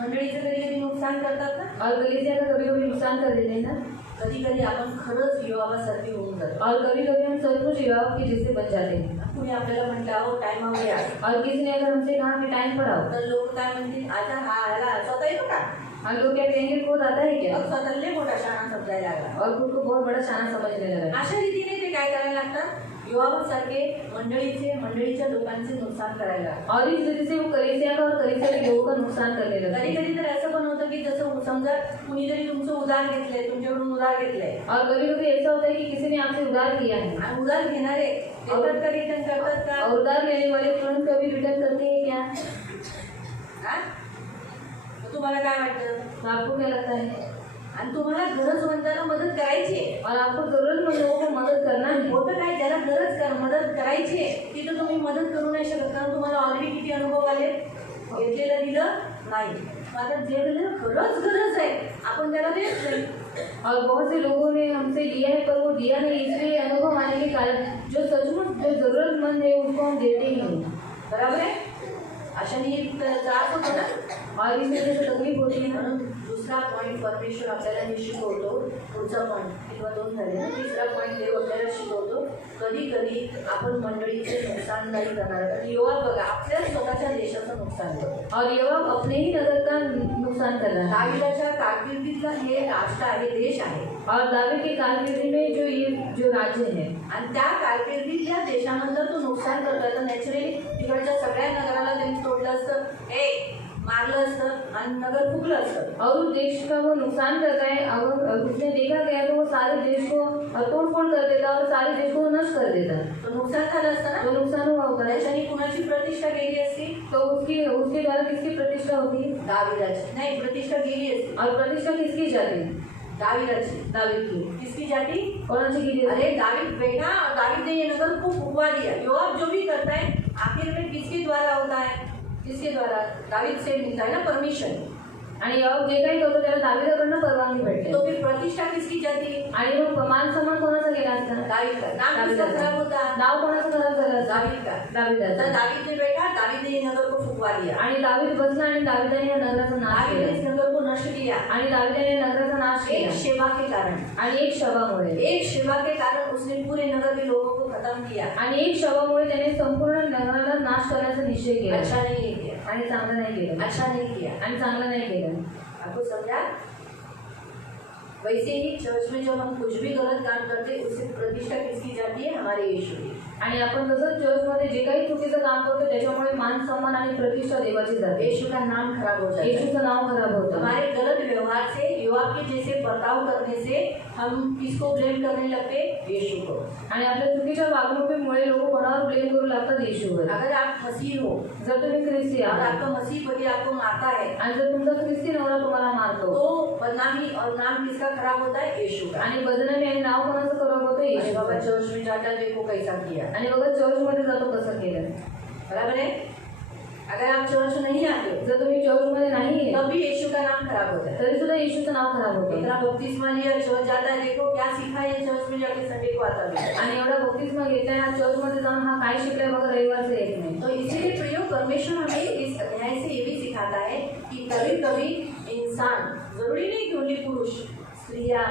मंडळीचं कधी कधी नुकसान करतात ना. और कलीसिया का कभी कभी नुकसान कर देते हैं ना. कधी कधी आपण खरंच युवासारखी होऊन जातो. और कभी कभी हम सचमुच युवाओं के जैसे बन जाते हैं. कुणी आपल्याला म्हटलं अहो टाइमावर या, और किसी ने अगर हमसे कहा कि टाइम पर आओ, तर लोक काय म्हणतील, आता हा आला स्वतः येतो का? हम लोग क्या कहेंगे, खुद आता है क्या. मग स्वतःला लय मोठा शाणा समजायला लागला. और खुद को बहुत बड़ा शाना समझने लगा. अशा रीतीने ते काय करायला लागतात, युवासारखे मंडळीच्या लोकांचे नुकसान करायला लागतात. और इस रीति से वो कलीसिया का और कलीसिया के लोगों का नुकसान करने कधी लगते हैं. कधी तर असं पण होतं की जसं समजा कुणीतरी तुमचं उधार घेतलंय, तुमच्याकडून उधार घेतलंय, और कभी कभी ऐसा होता है कि किसी ने आपसे उधार किया है, आणि उधार घेणारे देतात का रिटर्न करतात का? और उधार लेने वाले तुरंत कभी रिटर्न करते हैं क्या. हा? मग तुम्हाला काय वाटतं? तो आपको क्या लगता है. आणि तुम्हाला गरजवंतांना मदत करायची आहे. और आपको जरूरतमंद लोगों को मदद करना है. होतं काय, ज्याला मदत करायची आहे तिथं तुम्ही मदत करू नाही शकत, कारण तुम्हाला ऑलरेडी किती अनुभव आले, घेतलेलं दिलं नाही. आता जे दिलं खरंच गरज आहे आपण त्याला देत नाही. और बहुत से लोगों ने हमसे लिया है पर वो दिया नहीं, इसलिए अनुभव आने के कारण जो सचमुच जो जरूरतमंद है उसको हम देते ही नहीं. बरोबर आहे? अशाने त्रास होतो ना. और इससे जैसे तकलीफ होती है. म्हणून दुसरा पॉईंट परमेश्वर आपल्याला हे शिकवतो. पुढचा पॉईंट किंवा 2 झाले ना. तिसरा पॉईंट देव आपल्याला शिकवतो, कधी कधी आपण मंडळीचे नुकसान नाही करणार. कारण युवा बघा आपल्या स्वतःच्या देशाचं नुकसान करतो. और युवा अपने ही नगर का नुकसान कर रहा है. दाविदाच्या कारकिर्दीतला हे राष्ट्र आहे, देश आहे. और दावीद की कारकिर्दी में जो ये जो राज्य है, आणि त्या कारकिर्दीतल्या देशामधलं तो नुकसान करतोय, तर नॅचरली तिकडच्या सगळ्या नगराला त्यांनी तोडलं असतं, मारलं असतं आणि नगर फुगलं असतं. और उस देश का वो नुकसान करता है. अगर उसने देखा गया तो वो सारे देश को तोड़फोड़ कर देता और सारे देश को नष्ट कर देता. तो नुकसान झालं असतं ना. तो नुकसान हुआ होता है. त्याच्याने कुणाची प्रतिष्ठा गेली असती, तो उसके द्वारा किसकी प्रतिष्ठा होती. दाविदाची. नाही, प्रतिष्ठा गेली असती. और प्रतिष्ठा किसकी जाती. दाविदाची. दावीद की. किसकी जाती? कोणाची की. अरे दाविद बेटा, दाविद ने ये नगर को फुकवा दिया. योआब जो भी करता है आखिर में किसके द्वारा होता है? किसके द्वारा? दाविद से मिलता है ना परमिशन. आणि योआब जे काही करतो त्याला दाविदाकडनं परवानगी भेटते. तो फिर प्रतिष्ठा किसकी जाती? आणि मग मान सन्मान कोणाचा केला असता. दाविद का. नाम किसका खराब होता? नाव कोणाचं खराब झालं असतं. दाविद का. दाविदाचं. तर दाविद ने बेटा, दाविद ने ये नगर को फुकवा दिया. आणि दावीद बसला आणि दाविदाने या नगराचा नाश दाविद ने इस केला. नगर को नष्ट किया. आणि दाविदाने नगराचा नाश एक केला. सेवा के कारण. आणि एक शवामुळे. एक सेवा के कारण उसने पूरे नगर के लोगों को खत्म किया. आणि एक शवामुळे त्याने संपूर्ण नगराला नाश करण्याचा निश्चय केला. अच्छा नहीं किया. आणि चांगलं नाही केलं. अच्छा नहीं किया. आणि चांगलं नाही केलं. आपको समझा? वैसे ही चर्च में जब हम कुछ भी गलत काम करते हैं उससे प्रतिष्ठा किसकी जाती है? हमारे यीशु की। आणि आपण जसं चर्चमध्ये जे काही चुकीचं काम करतो त्याच्यामुळे मान सन्मान आणि प्रतिष्ठा देवाची जाते. यीशु का नाम खराब हो जाता है। येशूचं नाव खराब होतं. हमारे गलत व्यवहार से, युवा के जैसे बर्ताव करने से हम किसको ब्लेम करने लगते? यीशु को। आणि आपल्या चुकीच्या वागणुकीमुळे लोक कोणावर ब्लेम करू लागतात? येशूवर. अगर आप मसीह हो जर तुम्ही ख्रिस्ती और आहात आपका मसीह पति आपको मारता है आणि जर तुमचा ख्रिस्ती नवरा तुम्हाला मारतो तो बदनामी और नाम किसका खराब होता है? यीशु का। आणि बदनामी आणि नाव कोणाचं खराब होतं? अरे बाबा येशूचं. चर्च में जाता देखो कैसा किया, आणि बघा चर्चमध्ये जातो कसं केलं. बराबर है। अगर आप चर्च नहीं आते जर तुम्ही चर्चमध्ये नाही तब भी यीशु का नाम खराब होता है। तरी सुद्धा येशूचं नाव खराब होतं. इतना बपतिस्मा लिया, चर्च जाता है, देखो क्या सीखा है चर्च में जाके संडे को आता भी है। आणि एवढा बपतिस्मा घेतलाय हा चर्चमध्ये जाऊन हा काय शिकलाय बघा रविवारचं येत नाही. तो इसीलिए प्रियो परमेश्वर हमें इस अध्याय से ये भी सिखाता है कि कभी कभी इंसान, जरूरी नहीं कि ओनली पुरुष, स्त्रियां,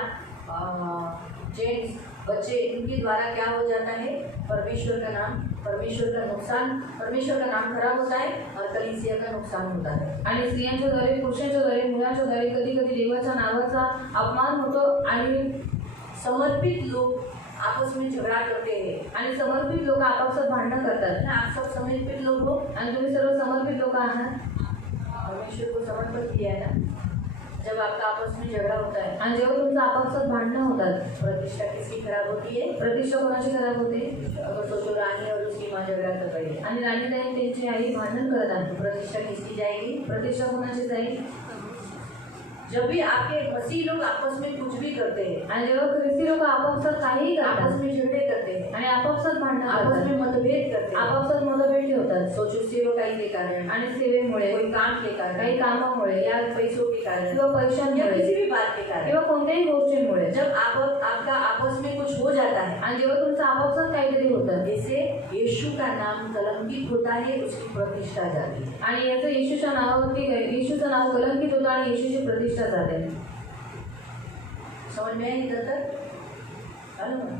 जेंट्स, बच्चे, इनके द्वारा क्या हो जाता है? परमेश्वर का नाम, परमेश्वर का नुकसान, परमेश्वर का नाम खराब होता है और कलीसिया का नुकसान होता है। आणि स्त्रियांच्या द्वारे, पुरुषांच्या द्वारे, मुलांच्या द्वारे कधी कधी देवाच्या नावाचा अपमान होतो आणि समर्पित लोग आपस में झगड़ा करते हैं। आणि समर्पित लोक आपापसात भांडणं करतात. आप सब समर्पित लोग हो, आणि तुम्ही सर्व समर्पित लोक आहात. परमेश्वर को समर्पित किया है ना। जब आपका आपस में झगड़ा होता है, आणि जेव्हा तुमचं आपापसात भांडणं होतात प्रतिष्ठा किसकी खराब होती है? प्रतिष्ठा कोणाची खराब होते? अगर सोचो रानी और उसकी माँ झगड़ा कर रही है, आणि राणीताई त्यांची आई भांडण करत आहे. प्रतिष्ठा किसकी जाएगी? प्रतिष्ठा कोणाची जाईल? जब भी आपके मसीह लोग आपस में कुछ भी करते हैं, आणि जेव्हा ख्रिस्ती लोक आपापसात काहीही आपस करतात में झगड़े करते हैं, आणि आपापसात भांडणं आपस करतात, में मतभेद करते हैं, आपापसात मतभेद ठेवतात. सोचो सेवकाई के कारण, आणि सेवेमुळे, कोई काम के कारण, काही कामामुळे, या पैसों के कारण, किंवा या पैशांमुळे, किसी भी बात के कारण, किंवा कोणत्याही गोष्टींमुळे, जब आपका आपस में कुछ हो जाता है, आणि जेव्हा तुमचं आपापसात काहीतरी होतं जैसे यीशु का नाम कलंकित होता है, उसकी प्रतिष्ठा जाती है। आणि याचं येशूच्या नावावरती, येशूचं नाव कलंकित होतं आणि येशूची प्रतिष्ठा जाते. समझ में आई इधर तक? है ना?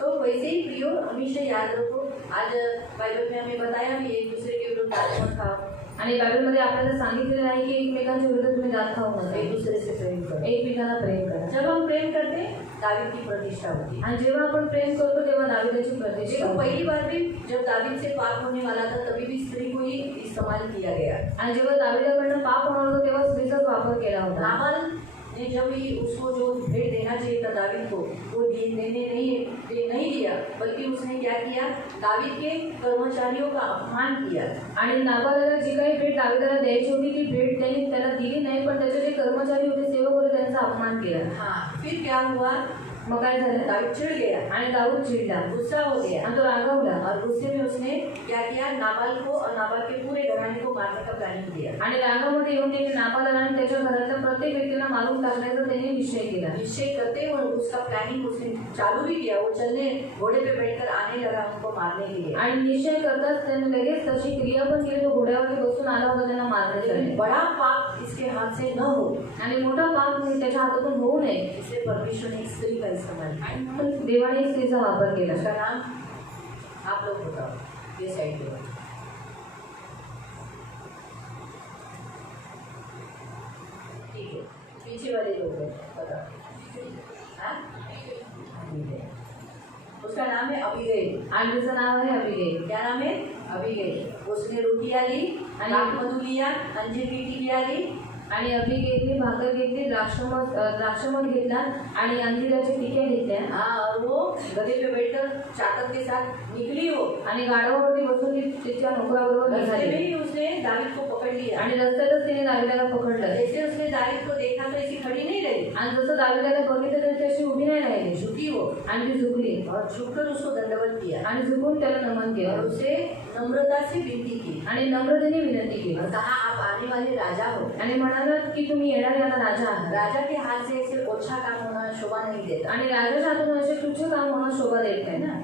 तो वैसे ही प्रियो हमेशा याद रखो, आज बाइबल में हमें बताया भी एक दूसरे के विरुद्ध दात मत खाओ, आणि बायबलमध्ये आपल्याला सांगितलेलं आहे की एकमेकांच्या विरुद्ध तुम्ही दात खाऊ नका, एक दूसरे से प्रेम करो। एकमेकांना प्रेम करा. जब हम प्रेम करते हैं दावीद की प्रतिष्ठा होती है। आणि जेव्हा आपण प्रेम करतो तेव्हा दाविदाची प्रतिष्ठा देखो होते. पहली बार भी जब दावीद से पाप होने वाला था तभी भी स्त्री को ही इस्तेमाल किया गया। आणि जेव्हा दाविदाकडनं पाप होणार होतं तेव्हा स्त्रीचाच वापर केला होता. नाबाल ने जब ही उसको जो भेंट देना चाहिए था दावीद को, वो नहीं दिया, बल्कि उसने क्या किया? दावीद के कर्मचारियों का अपमान किया। आणि नाबालाला जी काही भेट दाविदाला द्यायची होती ती भेट त्यांनी त्याला दिली नाही, पण त्याचे जे कर्मचारी होते, सेवक होते, त्यांचा अपमान केला. हाँ, फिर क्या हुआ? मग काय झालं? दावीद चिढ़ गया, आणि दाऊद चिडला, गुस्सा हो गया आणि तो रागावला. और गुस्से में उसने क्या किया? नाबाल को और नाबाल के पूरे घराने को मारने का प्लानिंग किया। आणि रागामध्ये येऊन त्यांनी नाबालाला आणि त्याच्या घरातल्या प्रत्येक व्यक्तीला मारून टाकण्याचा त्यांनी निश्चय केला. निश्चय करते हुए उसका प्लानिंग उसने चालू भी किया। वो चलने घोड़े पे बैठकर आने लगा उनको मारने के लिए। आणि निश्चय करताच त्यांनी लगेच तशी क्रिया पण केली. तो घोड्यावरती बसून आला होता त्यांना मारण्यासाठी. लेकिन बड़ा पाप इसके हाथ से न हो, आणि मोठा पाप त्याच्या हातातून होऊ नये इसलिए परमेश्वर ने एक स्त्री का इस्तेमाल किया। पण देवाने स्त्रीचा वापर केला. उसका नाम आप लोग बताओ, ये साइड पे ठीक है, पीछे वाले लोग हैं, बताओ। हाँ? अबीगैल। उसका नाम है अबीगैल। आणि तिचं नाव आहे अबिगैल. क्या नाम है? अबीगैल। उसने रोटियां ली, मधु लिया, अंजीर की टिकिया ली, आणि अबिगैलने भाकर घेतली, द्राक्षमध घेतला आणि अंजिराच्या टिक्या घेतल्या. हाँ, और वो गधे पे बैठकर चाकर के साथ निकली हो। आणि गाढवावरती बसून ती तिच्या नोकराबरोबर रास्ते में निघाली. ही उसने दावीद को पकड़ लिया। आणि रस्त्यातच तिने दाविदाला पकडलं. जैसे उसने दावीद को देखा तो ऐसी खड़ी नहीं रही, आणि जसं दाविदाला बघितलं तर ती अशी उभी नाही राहिली, झुकी वो आणि ती झुकली और झुककर उसको दंडवत किया आणि झुकून त्याला नमन और केलं उसे नम्रता से विनती की आणि नम्रतेने विनंती केली और कहा आप आने वाले राजा हो। आणि म्हणालात की तुम्ही येणारे आता राजा आहात. राजा के हाथ से ऐसे ओछा काम होना शोभा नहीं देता आणि राजाच्या हातून असे तुच्छ काम होणं शोभा देत नाही ना.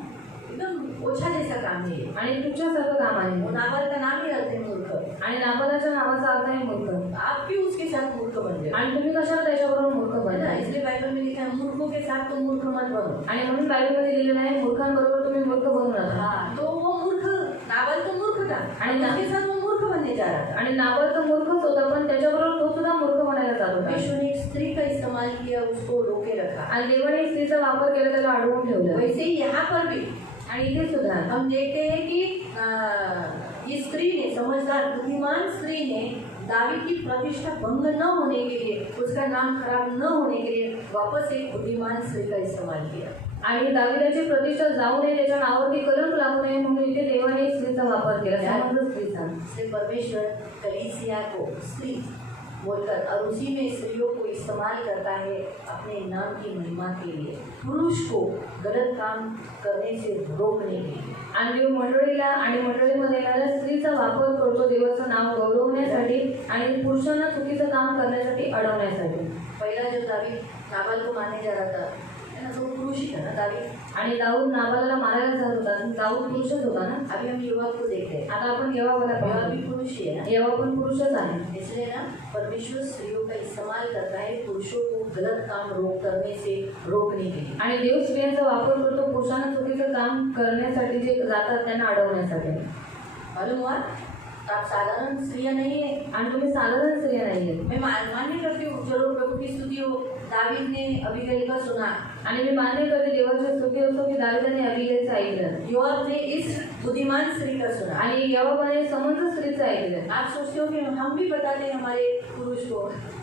एकदम ओछा जैसा काम नहीं है। आणि तुझ्यासारखं काम आहे. वो नाबाल का नाम ही रखते हैं मूर्ख। आणि नाबालाच्या नावाचा अर्थ आहे मूर्ख. आप क्यों उसके साथ मूर्ख बन गए? आणि तुम्ही कशाला त्याच्याबरोबर मूर्ख है ना? बनता. इसलिए बाइबल में लिखा है मूर्खों के साथ तुम मूर्ख मत बनो। आणि म्हणून बायबलमध्ये लिहिलेलं आहे मूर्खांबरोबर तुम्ही मूर्ख बनू नका. हाँ, तो वो मूर्ख, नाबाल तो मूर्ख था आणि और उसके साथ वो मूर्ख बनने जा रहा था। आणि नाबाल तर मूर्खच होता, पण त्याच्याबरोबर तो सुद्धा मूर्ख बनायला जात होता. परमेश्वर ने एक स्त्री का इस्तेमाल किया, उसको रोके रखा। आणि देवाने स्त्रीचा वापर केला, त्याला अडवून ठेवलं. वैसे ही यहाँ पर भी आणि इथे सुद्धा हम देखते हैं कि इस स्त्री ने, समझदार बुद्धिमान स्त्री ने दावीद की प्रतिष्ठा भंग न होने के लिए, उसका नाम खराब न होने के लिए वापस एक बुद्धिमान स्त्री का इस्तेमाल किया। आणि दाविदाची प्रतिष्ठा जाऊ नये, त्याच्या नावावरती कलंक लागू नये म्हणून इथे देवाने स्त्रीचा वापर केला, समंत स्त्रीचा. इसलिए परमेश्वर कलीसिया को स्त्री बोलकर और उसी में स्त्रियों को इस्तेमाल करता है अपने नाम की महिमा के लिए, पुरुष को गलत काम करने से रोकने के लिए. आणि देव मंडळीला आणि मंडळीमध्ये येणाऱ्या स्त्रीचा वापर करतो देवाचं नाव गौरवण्यासाठी आणि पुरुषांना चुकीचं काम करण्यासाठी अडवण्यासाठी. पहला जो दावीद नाबाल को मारने जा रहा था, है ना, तो वो पुरुष ही था ना दावीद. आणि दाऊद नाबालाला मारायला जात होता, दाऊद पुरुषच होता ना. अभी हम युवा को देखते हैं, आता आपण येवाला युवा पाहू, भी पुरुष ही है ना. येवा पण पुरुषच आहे. इसलिए ना परमेश्वर स्त्रियों का इस्तेमाल करता है पुरुषों को गलत काम करने से रोकने के लिए. आणि देव स्त्रियांचा वापर करतो पुरुषांना चुकीचं काम करण्यासाठी, जे जातात त्यांना अडवण्यासाठी. मालूम हुआ, आप साधारण स्त्रियां नहीं है. आणि तुम्ही साधारण स्त्रिया नाही आहेत. मैं मान्य करती हूँ, जरूर प्रभु की स्तुति हो, दावीद ने अबीगैल का सुना, आणि मी मान्य करते देवाची स्तुती असो की दाविदाने अबीगैलचं ऐकलं योआब ने इस बुद्धिमान स्त्री का सुना. आणि योआबाने समंत स्त्रीचं ऐकलं. आप सोचते हो कि हम भी बताते हैं हमारे पुरुष को,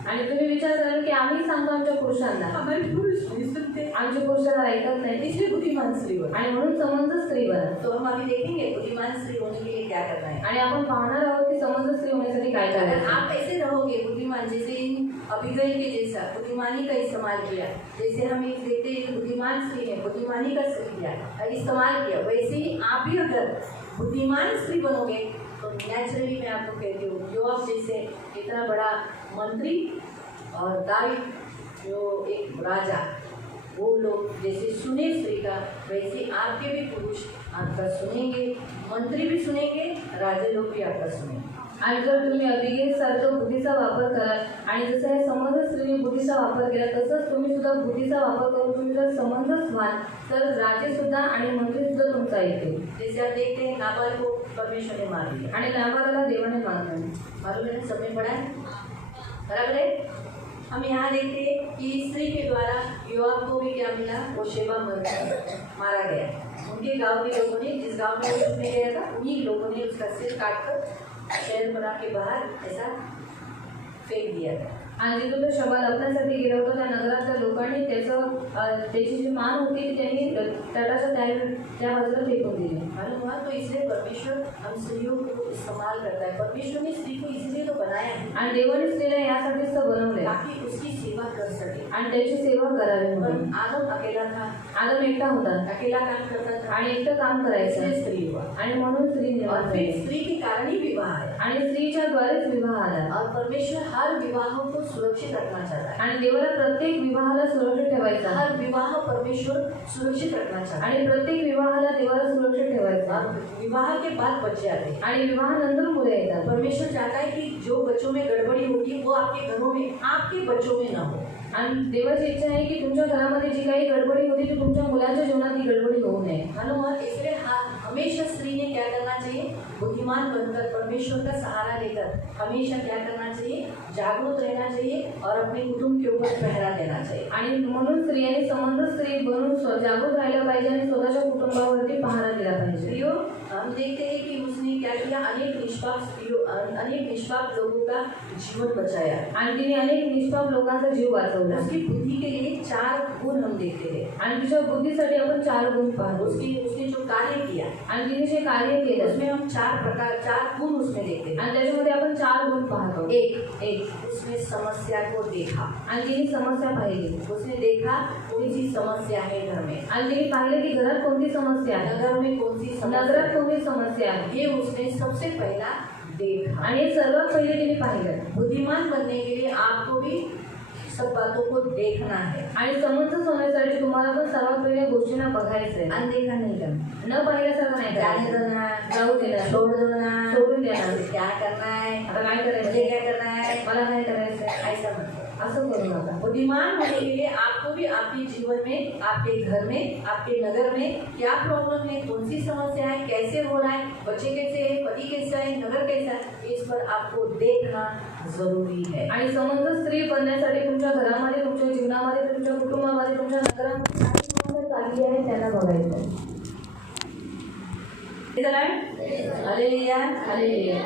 आणि तुम्ही विचार कराल की आम्ही सांगतो आमच्या पुरुषांना, हमारे पुरुष नहीं सुनते, आमचे पुरुषांना ऐकत नाही, इसलिए बुद्धिमान स्त्री हो. आणि म्हणून समंत स्त्री बना. तो हम अभी देखेंगे बुद्धिमान स्त्री होने के लिए क्या करना है. आणि आपण पाहणार आहोत की समंत स्त्री होण्यासाठी काय अगर करायचं. आप ऐसे रहोगे बुद्धिमान, जैसे इन अबीगैल के जैसा बुद्धिमानी का इस्तेमाल किया, जैसे हम एक देखते हैं बुद्धिमान स्त्री ने बुद्धिमानी का इस्तेमाल किया, वैसे ही आप भी अगर बुद्धिमान स्त्री बनोगे तो नेचुरली मैं आपको कहती हूँ, योआब जैसे इतना बड़ा मंत्री और दावीद जो एक राजा, वो लोग जैसे सुने स्त्री का, वैसे आपके भी पुरुष आपका सुनेंगे, मंत्री भी सुनेंगे, राजे लोग भी आपका सुनेंगे. आणि जर तुम्ही अबीगैल सारखं बुद्धीचा वापर कराल आणि जसं हे समंत स्त्रीने बुद्धीचा वापर केला, तसंच तुम्ही सुद्धा बुद्धीचा वापर करून तुम्ही जर समंजस व्हाल तर राजे सुद्धा आणि मंत्री सुद्धा तुमचं ऐकतील. जैसे आप देखते हैं नाबाल को परमेश्वर ने मार दिया, आणि नाबालाला देवाने मारलं. मालूम है ना, सबने पढ़ा है, बराबर है. हम यहाँ देखते हैं कि स्त्री के द्वारा योआब को भी क्या मिला, वो शेबा मारा गया. उनके गांव के लोगों ने, जिस गांव में वो छुपने गया था, उन्हीं लोगों ने उसका सिर काटकर शहर बना के बाहर ऐसा फेंक दिया था. आणि जिथून तो शबा लपण्यासाठी गेला होता त्या नगरातल्या लोकांनी त्याची जी मान होती ती त्यांनी तटाच्या त्या बाजूला फेकून दिली. मालूम हुआ, तो इसलिए परमेश्वर हम स्त्रियों को इस्तेमाल करता है. परमेश्वर ने स्त्री को इसलिए तो बनाया है आणि देवाने स्त्रीला यासाठीच तर बनवलंय ताकि उसकी सेवा कर सके. आणि त्याची सेवा करावी म्हणून. पर आदम अकेला था, आदम एकटा होता अकेला काम करता था, आणि एकटं काम करायचं इसलिए स्त्री हुआ. आणि म्हणून स्त्री और निर्माण फिर झाली स्त्री के कारण ही विवाह है. आणि स्त्रीच्या द्वारेच विवाह आला. और परमेश्वर हर विवाहों को सुरक्षित रखना चाहता है. आणि देवाला प्रत्येक विवाहाला सुरक्षित ठेवायचा हर विवाह परमेश्वर सुरक्षित रखना चाहता है. आणि प्रत्येक विवाहाला देवाला सुरक्षित ठेवायचा. और विवाह के बाद बच्चे आते हैं. आणि विवाहानंतर मुले येतात. परमेश्वर चाहता है कि जो बच्चों में गड़बड़ी होगी वो आपके घरों में, आपके बच्चों में ना हो. आणि देवाची इच्छा आहे की तुमच्या घरामध्ये जी काही गडबडी होती ती तुमच्या मुलांच्या जीवनात ही गडबडी होऊ नये. मालूम है, इसलिए हमेशा स्त्री ने क्या करना चाहिए, बुद्धिमान बनकर परमेश्वर का सहारा लेकर हमेशा क्या करना चाहिए, जागरूक रहना चाहिए और अपने कुटुंब के ऊपर पहरा देना चाहिए. आणि म्हणून स्त्रियांनी समंत स्त्री बनून जागरूक राहिलं पाहिजे आणि स्वतःच्या कुटुंबावरती पहारा दिला पाहिजे. स्त्रियों, हम देखते हैं कि उसने क्या किया, अनेक निष्पाप लोगों का जीवन बचाया. आणि तिने अनेक निष्पाप लोकांचा जीव वाचवला. उसकी बुद्धि के लिए 4 गुण हम देखते हैं. आणि तिच्या बुद्धीसाठी आपण 4 गुण पाहतो. उसने जो कार्य किया, आणि तिने जे कार्य केलं उसमें हम 4 गुण उसमें देखते हैं. आणि त्याच्यामध्ये आपण 4 गुण पाहतो. एक उसने समस्या को देखा. आणि तिने समस्या पाहिली. उसने देखा कोई सी समस्या है घर में, आणि तिने पाहिले की घरात कोणती समस्या आहे, नगर में कौन सी समस्या नगरात है. कोणती समस्या आहे, ये उसने सबसे पहला देखा. आणि हे सर्वात पहिले तिने पाहिलं. बुद्धिमान बनने के लिए आपको भी सब बातों को देखना है. आणि समंजस होण्यासाठी तुम्हाला पण सर्वात पहिल्या गोष्टींना बघायचंय. अनदेखा नहीं करना, न पाहिल्यासारखं नाही जाने करायचं. देना, जाऊ देणार, छोड़ देना, सोडून देणार. क्या करना है, आता काय मुझे करायचं, क्या करना है, मला काय करायचंय, ऐसा मत. असं करू नका. बुद्धिमान होने के लिए आपको भी आपके जीवन में, आपके घर में, आपके नगर में क्या प्रॉब्लम है, कौन सी समस्या है, कैसे हो रहा है, बच्चे कैसे है, पति कैसा है, नगर कैसा है, इस पर आपको देखना जरूरी है. आणि समंजस स्त्री बनण्यासाठी तुमच्या घरामध्ये, तुमच्या जीवनामध्ये, तुमच्या कुटुंबामध्ये, तुमच्या नगरामध्ये काय समस्या चालली आहे त्यांना बघायचं. हालेलुया. हालेलुया.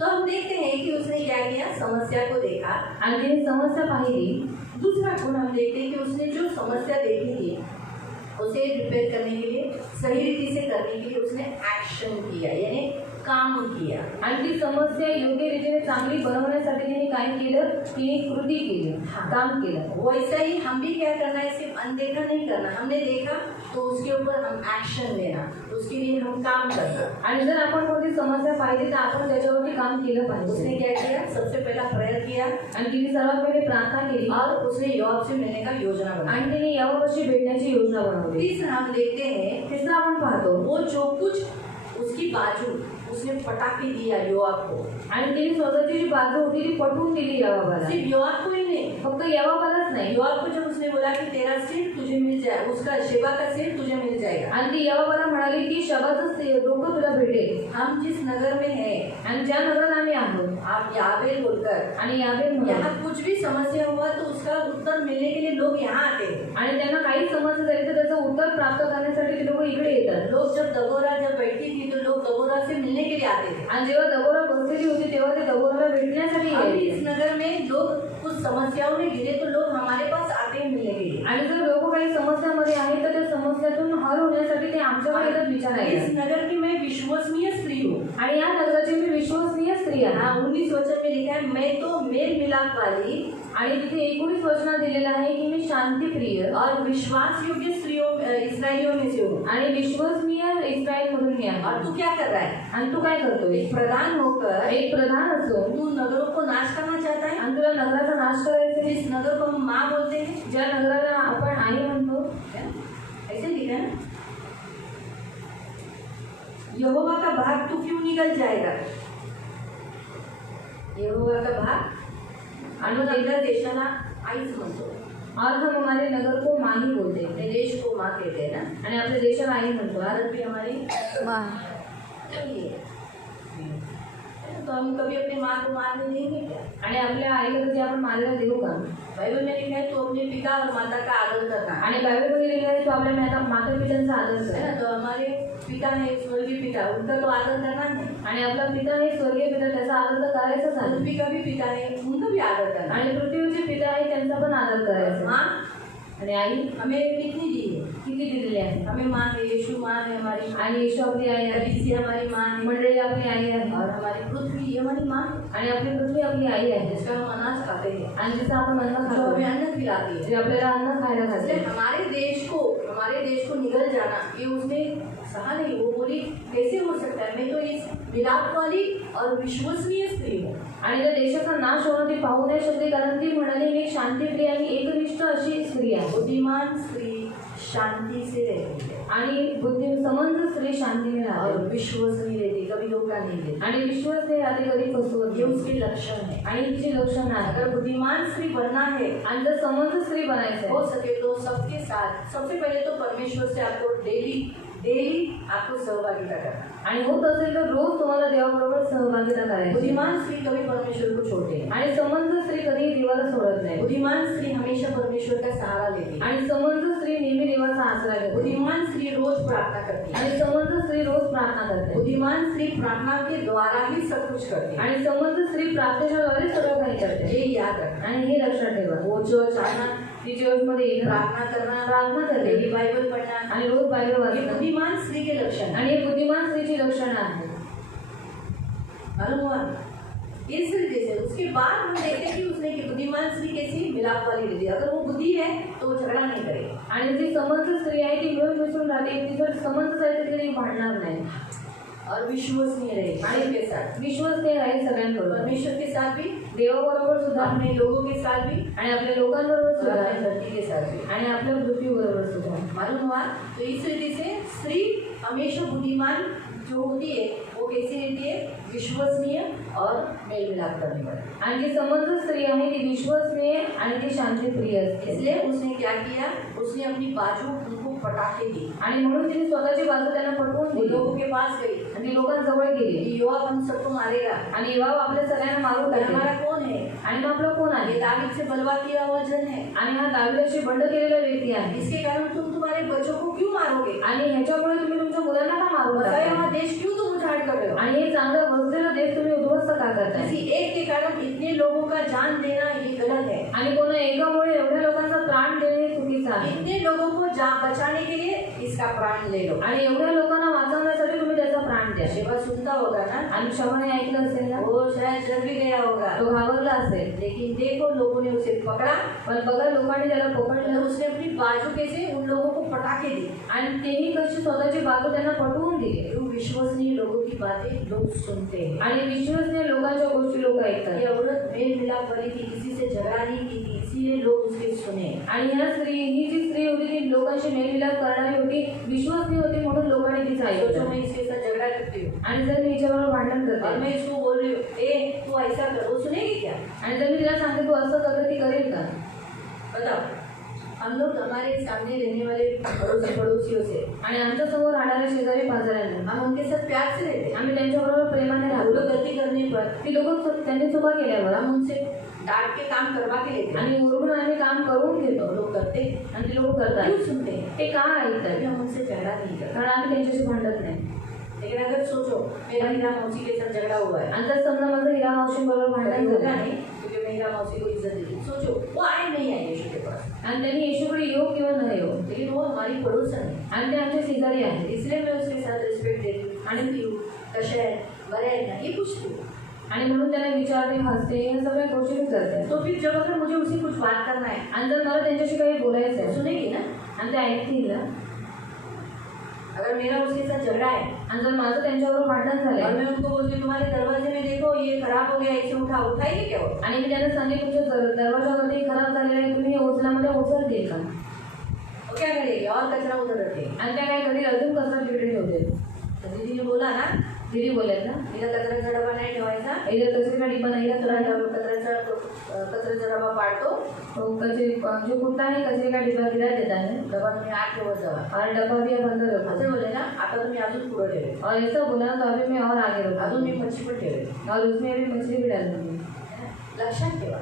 तो हम देखते हैं कि उसने क्या किया, समस्या को देखा. आणि तिने समस्या पाहिली. दूसरा गुण हम देखते हैं कि उसने जो समस्या देखी थी उसे रिपेयर करने के लिए, सही रीति से करने के लिए उसने एक्शन किया, यानी काम किया. आणि ती समस्या योग्य रीतीने चांगली बनवण्यासाठी तिने काय केलं, तिने कृती केली, काम केलं. वैसा ही हम भी क्या करना है, सिर्फ अनदेखा नहीं करना. हमने देखा तो उसके ऊपर हम एक्शन लेना, उसके लिए हम काम करना. आणि जर आपण कोणती समस्या पाहिली तर आपण त्याच्यावरती काम केलं पाहिजे. उसने क्या किया, सबसे पहला प्रेयर किया आणि तिने सर्वात पहिले प्रार्थना केली और उसने योआब से मिलने का योजना बनाई. आणि तिने यावर्षी भेटण्याची योजना बनवली. तीसरा हम देखते हैं, तिसरा आपण पाहतो वो जो कुछ उसकी बाजू उसने पटाके दिया योआब को. आणि तिने स्वतःची जी बाजू होती ती पटवून दिली यावाबाला. सिर्फ योआब को ही नहीं, फक्त यावाबालाच नाही, योआब को जब उसने बोला कि तेरा सिर तुझे मिल जाए, उसका शेबा का सिर तुझे मिल जाएगा. आणि ती यावाबाला म्हणाली की शबाचं डोकं तुला भेटेल. हम जिस नगर में है, आणि ज्या नगरात आम्ही आहोत आप यावेल बोलकर, आणि यावेल म्हणून, यहाँ कुछ भी समस्या हुआ तो उसका उत्तर मिलने के लिए लोग यहाँ आते हैं. आणि त्यांना काही समस्या झाली तर त्याचं उत्तर प्राप्त करण्यासाठी ते लोक इकडे येतात. लोग जब दबोरा जब बैठी थी तो लोग दबोरा से मिलने के लिए आते थे. आणि जेव्हा दबोरा बसलेली होती तेव्हा ते दबोराला भेटण्यासाठी अभी यायचे. इस नगर में लोग कुछ समस्याओं में घिरे तो लोग हमारे पास आते हैं मिलने के लिए. आणि जर लोक काही समस्यामध्ये आहेत तर त्या समस्यातून हल होण्यासाठी ते आमच्याकडे येतात विचारायला. इस नगर की मैं विश्वसनीय स्त्री हूँ. आणि या नगराची मी विश्वसनीय स्त्री आहे. हाँ, 19 वचन में लिखा है, मैं तो मेल मिलाप वाली आणि तिथे 19 वचनात दिलेलं आहे की मी शांतीप्रिय और विश्वास योग्य स्त्रियों इसराइलियों में से हूँ. आणि विश्वसनीय इस्रायल मधून मी आहे. और तू क्या कर रहा है, आणि तू काय करतोय, एक प्रधान होकर एक प्रधान असून तू नगरों को नाश करना चाहता है. आणि तुला नगराचा नाश करायचा आहे. जिस नगर को हम माँ बोलते हैं, ज्या नगराला आपण आई म्हणतो, ऐसे लिखा है ना, यहोवा का भाग तू क्यों निकल जाएगा. यहोवा का भाग आणि आपल्या देशाला आईच म्हणतो. और हम हमारे नगर को माँ ही बोलते हैं. अपने देश को माँ कहते हैं ना. आणि आपल्या देशाला आई म्हणतो. भारत भी हमारी माँ. यही है. तो हम कभी अपने माँ को मारने देंगे क्या. आणि आपल्या आईला कधी आपण मारायला देऊ का. बाइबल में लिखा है तो अपने पिता और माता का आदर करना. आणि बायबलमध्ये लिहिलं आहे तो आपल्या माता पित्यांचा आदर है करा. ना. तो हमारे पिता है स्वर्गीय पिता, उनका तो आदर करना है. आणि आपला पिता हे स्वर्गीय पिता त्याचा आदर तर करायचाच आहे. पृथ्वी का भी पिता है, उनका भी आदर करना है. आणि पृथ्वीचे पिता आहे त्यांचा पण आदर करायचा. माँ आणि आई हमें कितनी दी है, किती दिलेली आहे. हमें माँ है, यीशु माँ है हमारी, आणि येशू आपली आई आहे. कलीसिया हमारी माँ है, मंडळी आपली आई आहे. और हमारी पृथ्वी ये हमारी माँ है, आणि आपली पृथ्वी आपली आई आहे. जिसका हम अनाज खाते हैं, आणि जिचं आपण अन्न जो खातो, हमें अन्न खिलाती है. जे आपल्याला अन्न खायला इसलिए घालते. हमारे देश को निगल जाना ये उसने सहा नहीं. वो बोली कैसे हो सकता है, मैं तो इस मिलाप वाली और विश्वसनीय स्त्री हूँ. आणि त्या देशाचा नाश होणं ती पाहू नाही शकते कारण ती म्हणाली मी शांतीप्रिय आणि एकनिष्ठ अशी स्त्री आहे. बुद्धिमान स्त्री शांति से रहती है आणि समंजस स्त्री शांतीने और राहते. विश्वसनीय रहती, कभी धोखा नहीं देती. आणि विश्वास नाही राहते, कधी फसवत ये नाही. उसके लक्षण है. आणि तिची लक्षण आहे. अगर बुद्धिमान स्त्री बनना है, आणि जर समंजस स्त्री बनायचं हो आहे सके तो सबके साथ, सबसे पहले तो परमेश्वर से आपको डेली आपको सहभागिता करना. आणि होत असेल तर रोज तुम्हाला देवाबरोबर सहभागिता करायची. बुद्धिमान स्त्री कभी परमेश्वर को छोड़ते हैं. आणि समंजस स्त्री कधीही देवाला सोडत नाही. बुद्धिमान स्त्री हमेशा परमेश्वर का सहारा लेती है. आणि समंजस स्त्री नेहमी देवाचा आसरा घेते. बुद्धिमान स्त्री रोज प्रार्थना करती है. आणि समंजस स्त्री रोज प्रार्थना करते. बुद्धिमान स्त्री प्रार्थना के द्वारा ही सब कुछ करती है. आणि समंजस स्त्री प्रार्थनेच्याद्वारे सगळं काही करते. ये याद रखना. आणि हे लक्षात ठेवा. वो जो चाहना, ती चर्चमध्ये येणं, प्रार्थना करना, करणे, डेली बाइबल पढ़ना, आणि रोज बायबल ये वाचणं, बुद्धिमान स्त्री के लक्षण है. आणि हे बुद्धिमान स्त्रीची लक्षणं आहेत. मालूम हुआ. इस तरीके से उसके बाद हम देखते हैं कि उसने कि बुद्धिमान स्त्री कैसी मिलाप वाली रहती है. अगर वो बुद्धि है तो वो झगड़ा नहीं करेगी. आणि जी समंजस स्त्री आहे ती मिळून मिसळून राहते. ती जर समंजस आहे तर ती भांडणार नाही. और विश्वसनीय रहेगी आणि के साथ. विश्वास ते राहील सगळ्यांबरोबर. परमेश्वर के साथ भी, देवाबरोबर सुद्धा, अपने लोगों के साथ भी, आणि आपल्या लोकांबरोबर और सुद्धा, अपनी धरती के साथ भी. आणि आपल्या पृथ्वीबरोबर सुद्धा. मालूम हुआ. तो इस रीति से स्त्री हमेशा बुद्धिमान जो होती है वो कैसी रहती है, विश्वसनीय और मेल मिलाप करने वाली। आणि जी समंजस स्त्री आहे ती विश्वसनीय आणि ती शांतीप्रिय असते. इसलिए उसने क्या किया, उसने अपनी बाजू उनको पटाखे दी, आणि म्हणून तिने स्वतःची बाजू त्यांना पटवून वो दिली लोगों के पास गई आणि ती लोकांजवळ गेली कि योआब हम सबको मारेगा, आणि योआब आपल्या सगळ्यांना मारून और टाकेल. हमारा कौन है, आणि मग आपलं कोण आहे? ये दावीद से बलवा किया हुआ जन है, आणि हा दाविदाशी बंड केलेला व्यक्ती आहे. इसके कारण तुम तुम्हारे बच्चों को क्यों मारोगे, आणि ह्याच्यामुळे तुम्ही तुमच्या मुलांना का मारून बताया टाकता? हुआ देश क्यों तुम उजाड़ कर रहे हो। आणि हे चांगलं वसलेलं देश तुम्ही उद्ध्वस्त का करताय? किसी एक के कारण इतने लोगों का जान देना ये गलत है। आणि कोणा एकामुळे एवढ्या लोकांचा प्राण देणे हे चुकीचं आहे. इतने लोगों को बचाने के लिए इसका प्राण ले लो। आणि एवढ्या लोकांना वाचवण्यासाठी तुम्ही त्याचा प्राण द्या. शिवा सुनता होगा ना, आणि क्षमाने ऐकलं असेल ना, वो शायद डर भी गया होगा, तो घाबरला असेल. लेकिन देखो लोगों ने उसे पकड़ा पण बघा लोकांनी त्याला और पकडलं उसने अपनी बाजू के से उन लोगों को पटाखे दी। आणि तेही कशी स्वतःची बाजू त्यांना पटवून दिली. तो विश्वसनीय लोगों की बातें लोग सुनते हैं। आणि विश्वसनीय लोकांच्या गोष्टी लोक ऐकतात. ये औरत मेल मिलाप वाली थी, किसी से झगड़ा नहीं की थी, इसीलिए लोग उसके सुने। आणि ह्या स्त्री ही जी स्त्री होती ती लोकांशी मेलमिलाप करणारी होती, विश्वसनीय होती, म्हणून लोकांनी तिचं सोचो ऐकलं. मैं इसके साथ झगड़ा करती हूँ आणि जर मी हिच्याबरोबर भांडण और करते मैं इसको बोल रही हूँ ए तू ऐसा कर, वो सुनेगी क्या? आणि जर मी तिला सांगते तू असं कर, ती करेल का? बताओ। हम लोग हमारे सामने रहने वाले पड़ोसियों से आणि आमच्या समोर राहणाऱ्या शेजारी पाजाऱ्यांना हम उनके साथ प्यार से रहते हैं। आम्ही त्यांच्याबरोबर प्रेमाने वो राहतो. लोग गलती करने पर ती लोक त्यांनी चुका केल्यावर हम उनसे डांट के काम करवा के लेते हैं। आणि ओरडून आम्ही काम करून घेतो वो लोग करते हैं। आणि ती लोक करतात. क्यों सुनते हैं? ते का तभी ऐकतात? हम उनसे झगड़ा नहीं करते। कारण आम्ही त्यांच्याशी भांडत नाही. लेकिन अगर सोचो मेरा हीरा मौसी के साथ झगड़ा हुआ है, आणि जर समजा माझं हिरा मावशींबरोबर भांडण होगा झालं नहीं क्योंकि मैं हीरा मौसी को इज्जत देती हूँ। सोचो वो आए नहीं आए यीशु के पास, आणि त्यांनी येशूकडे येऊ किंवा न येऊ, लेकिन वो हमारी पड़ोसन है, आणि ते आमच्या शेजारी आहेत, इसलिए मैं उसके साथ रिस्पेक्ट देती हूँ, आणती हूँ, कशा है बरे है ना ये पूछती हूँ। आणि म्हणून त्यांना विचारते, हसते, या सगळ्या गोष्टी मी करते. तो फिर जब अगर मुझे उसे कुछ बात करना है आणि जर मला त्यांच्याशी काही बोलायचं आहे सुनेगी ना। आणि ते ऐकतील ना, अगर मेरा उसके साथ झगड़ा है आणि जर माझं त्यांच्याबरोबर भांडण और झालंय मैं उनको बोलती हूँ तुम्हारे दरवाजे में देखो ये खराब हो गया, इसे उठाएगी क्या वो? आणि मी त्यांना सांगितलं तुमच्या दरवाजामध्ये खराब झालेला आहे, तुम्ही हे उचलामध्ये उचलतील का? वो क्या करेगी और कचरा उधर रखेगी। आणि त्या काय कधी अजून कचरा तिकडे ठेवते. तो दीदी ने बोला ना दिदी बोलत ना, हिला कचऱ्याचा डबा नाही ठेवायचा, एकदा कचरेचा डिब्बा नाही कचरा कचरा कचऱ्याचा डबा पाडतो, तो कचरे जो कुठला आहे कचरे का डिब्बा दिला देता है डबा तुम्ही आत ठेवत जावा। और डब्बा भी बंद रखो. असं बोलले ना, आता तुम्ही अजून पुढे ठेवे, और ऐसा बोला तो अभी मैं और आगे अजून मी रखूँ मच्छी पण ठेवे। और उसमें भी मछली भी डाल दूंगी. लक्षात ठेवा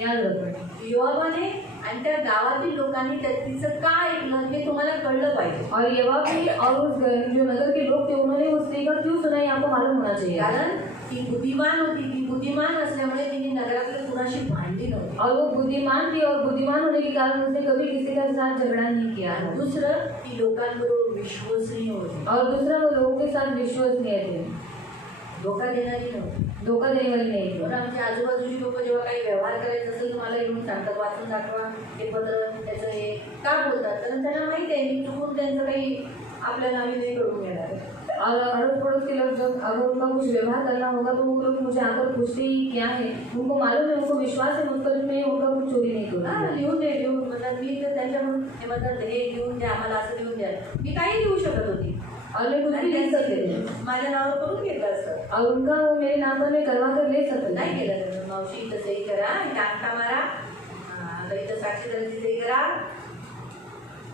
याद रखो. योआबाने आणि त्या गावातील लोकांनी तिचं का ऐकलं हे तुम्हाला कळलं पाहिजे। और यवा भी और उस जो नगर के लोग थे उन्होंने उस स्त्री का क्यों सुना, ये आपको मालूम होना चाहिए. कारण ती बुद्धिमान होती, ती बुद्धिमान असल्यामुळे तिने नगरातल्या कुणाशी भांडली नव्हती। और वो बुद्धिमान थी और बुद्धिमान होने के कारण उसने कभी किसी के साथ झगड़ा नहीं किया. आणि दुसरं ती लोकांबरोबर विश्वसनीय होती, और दूसरा वो लोगों के साथ विश्वसनीय थे, धोका देणारी नव्हती। धोखा देने वाली नहीं थी. पण आमच्या आजूबाजूची लोक जेव्हा काही व्यवहार करायचा असेल तुम्हाला येऊन सांगतात वाचून दाखवा हे पत्र त्याचं हे का बोलतात, कारण त्यांना माहिती आहे मी चुकून त्यांचं काही आपल्या नावी नाही करून घेणार आहे। और अड़ोस पड़ोस के लोग जब अगर उनका कुछ व्यवहार करना होगा तो वो लोग मुझे आकर पूछते ही क्या है, उनको मालूम है, उनको विश्वास है मुझ पर, मैं उनका कुछ चोरी नहीं हा करूँगा. लिहून दे लिहून म्हणतात मी तर त्यांच्याकडून हे म्हणतात हे लिहून द्या आम्हाला असं लिहून द्या, मी काही लिहू शकत होती और मैं कुछ भी लिख सकते थे माझ्या नावावर करून घेतलं असतं, और उनका वो मेरे नाम पर मैं करवा कर ले सकते नाही थे. केलं तर मावशी इथं सही करा, इथं अंगठा मारा, आता इथं साक्षीदाराची सही करा,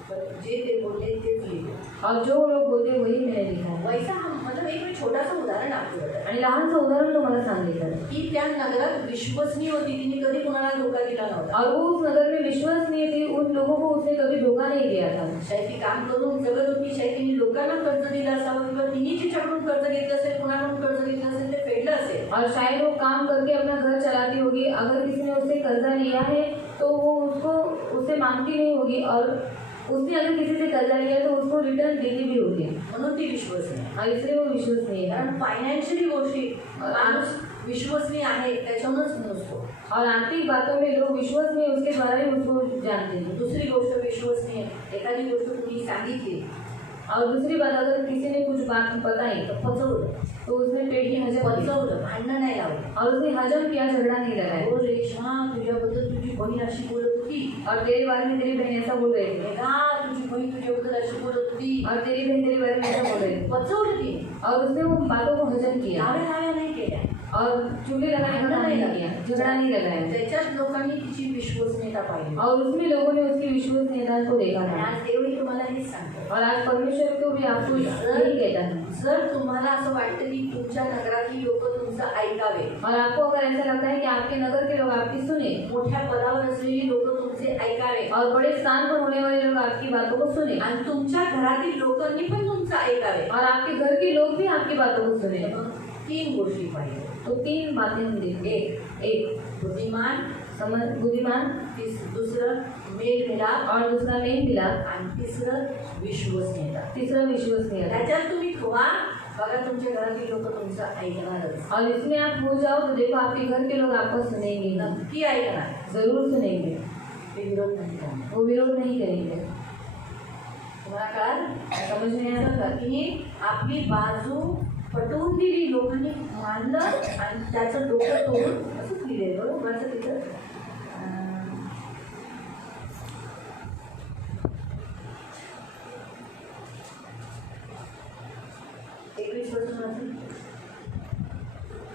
बरं, जे ते बोलले तेच लिहिलं। और जो लोग बोलते वही मैंने लिखा है. वैसा मतलब एक मी छोटासा उदाहरण आपल्याकडे आणि लहानचं उदाहरण तुम्हाला सांगितलं. की त्या नगरात विश्वसनीय होती, तिने कधी कुणाला धोका दिला नव्हता, और वो उस नगर में विश्वसनीय थी, उन लोगों को उसने कभी धोखा नहीं दिया था. शायद ती काम करून जगत होती, शायद तिने लोकांना कर्ज दिलं असावं किंवा तिने जिच्याकडून कर्ज घेतलं असेल, कुणाकडून कर्ज घेतलं असेल ते फेडलं असेल, और शायद वो काम करके अपना घर चलाती होगी. अगर किसी ने उससे कर्जा लिया है तो वो उसको उससे मांगती नहीं होगी, और उसने अगर किसी से कर्जा लिया है तो उसको रिटर्न देनी भी होगी. म्हणून ती विश्वसनीय। और इसलिए वो विश्वसनीय है. कारण फायनान्शियली गोष्टी माणूस विश्वसनीय आहे त्याच्यावरूनच नसतो। और आर्थिक बातों में लोग विश्वसनीय उसके द्वारा ही उसको जानते हैं. दुसरी गोष्ट विश्वसनीय, एखादी गोष्ट तुम्ही सांगितली और दूसरी बात, अगर किसी ने कुछ बात बताई तर पचवलं, तो उसने पेट की हजम की पचवलं, भांडणं नाही लावलं। और उसने हजम किया, झगड़ा नहीं लगाया. हो रेशमा तुझ्याबद्दल तुझी बहीण अशी बोलत होती, और तेरे बारे में तेरी बहन ऐसा बोल रही थी, मेघा तुझी बहीण तुझ्याबद्दल अशी बोलत होती, और तेरी बहन तेरे बारे में ऐसा बोल रही थी, पचवली ती, और उसने उन बातों को हजम किया नावे नाही केल्या, और चुगली लगाने का काम नहीं किया, झगड़ा नहीं लगाया, त्याच्यात लोकांनी तिची विश्वसनीयता पाहिली. और उसमें लोगों ने उसकी विश्वसनीयता को देखा आणि था. आज देवही तुम्हाला हेच सांगतो. और आज परमेश्वर को भी आपको यही कहता है. जर तुम्हाला असं वाटतं की तुमच्या नगरातील लोक तुमचं ऐकावे, और आपको अगर ऐसा लगता है कि आपके नगर के लोग आपकी सुने, मोठ्या पदावर असलेली लोक तुमचे ऐकावे, और बड़े स्थान पर होने वाले लोग आपकी बातों को सुने, आणि तुमच्या घरातील लोकांनी पण तुमचं ऐकावे, और आपके घर के लोग भी आपकी बातों को सुने, तीन गोष्टी पाहिजे. तो तीन बातें हम देखते. एक बुद्धिमान, समझ बुद्धिमान, दुसरं मेल मिलाप, और दूसरा मेन मिलाप, आणि तिसरं विश्वसनीयता. तीसरा विश्वसनीयता. त्याच्यात तुम्ही ठेवा, बघा तुमच्या घरातील लोक तुमचं ऐकणारच, और इसमें आप हो जाओ तो देखो आपके घर के लोग आपको सुनेंगे, नक्की ऐकणार, जरूर सुनेंगे, ते विरोध नाही करणार. वो विरोध नहीं करेंगे. तुम्हाला कळालं? समझ में आया? समजा की आपली बाजू पटवून दिली, लोकांनी मानलं आणि त्याचं डोकं तोडून असंच लिहिलंय बरोबर माझं तिथं.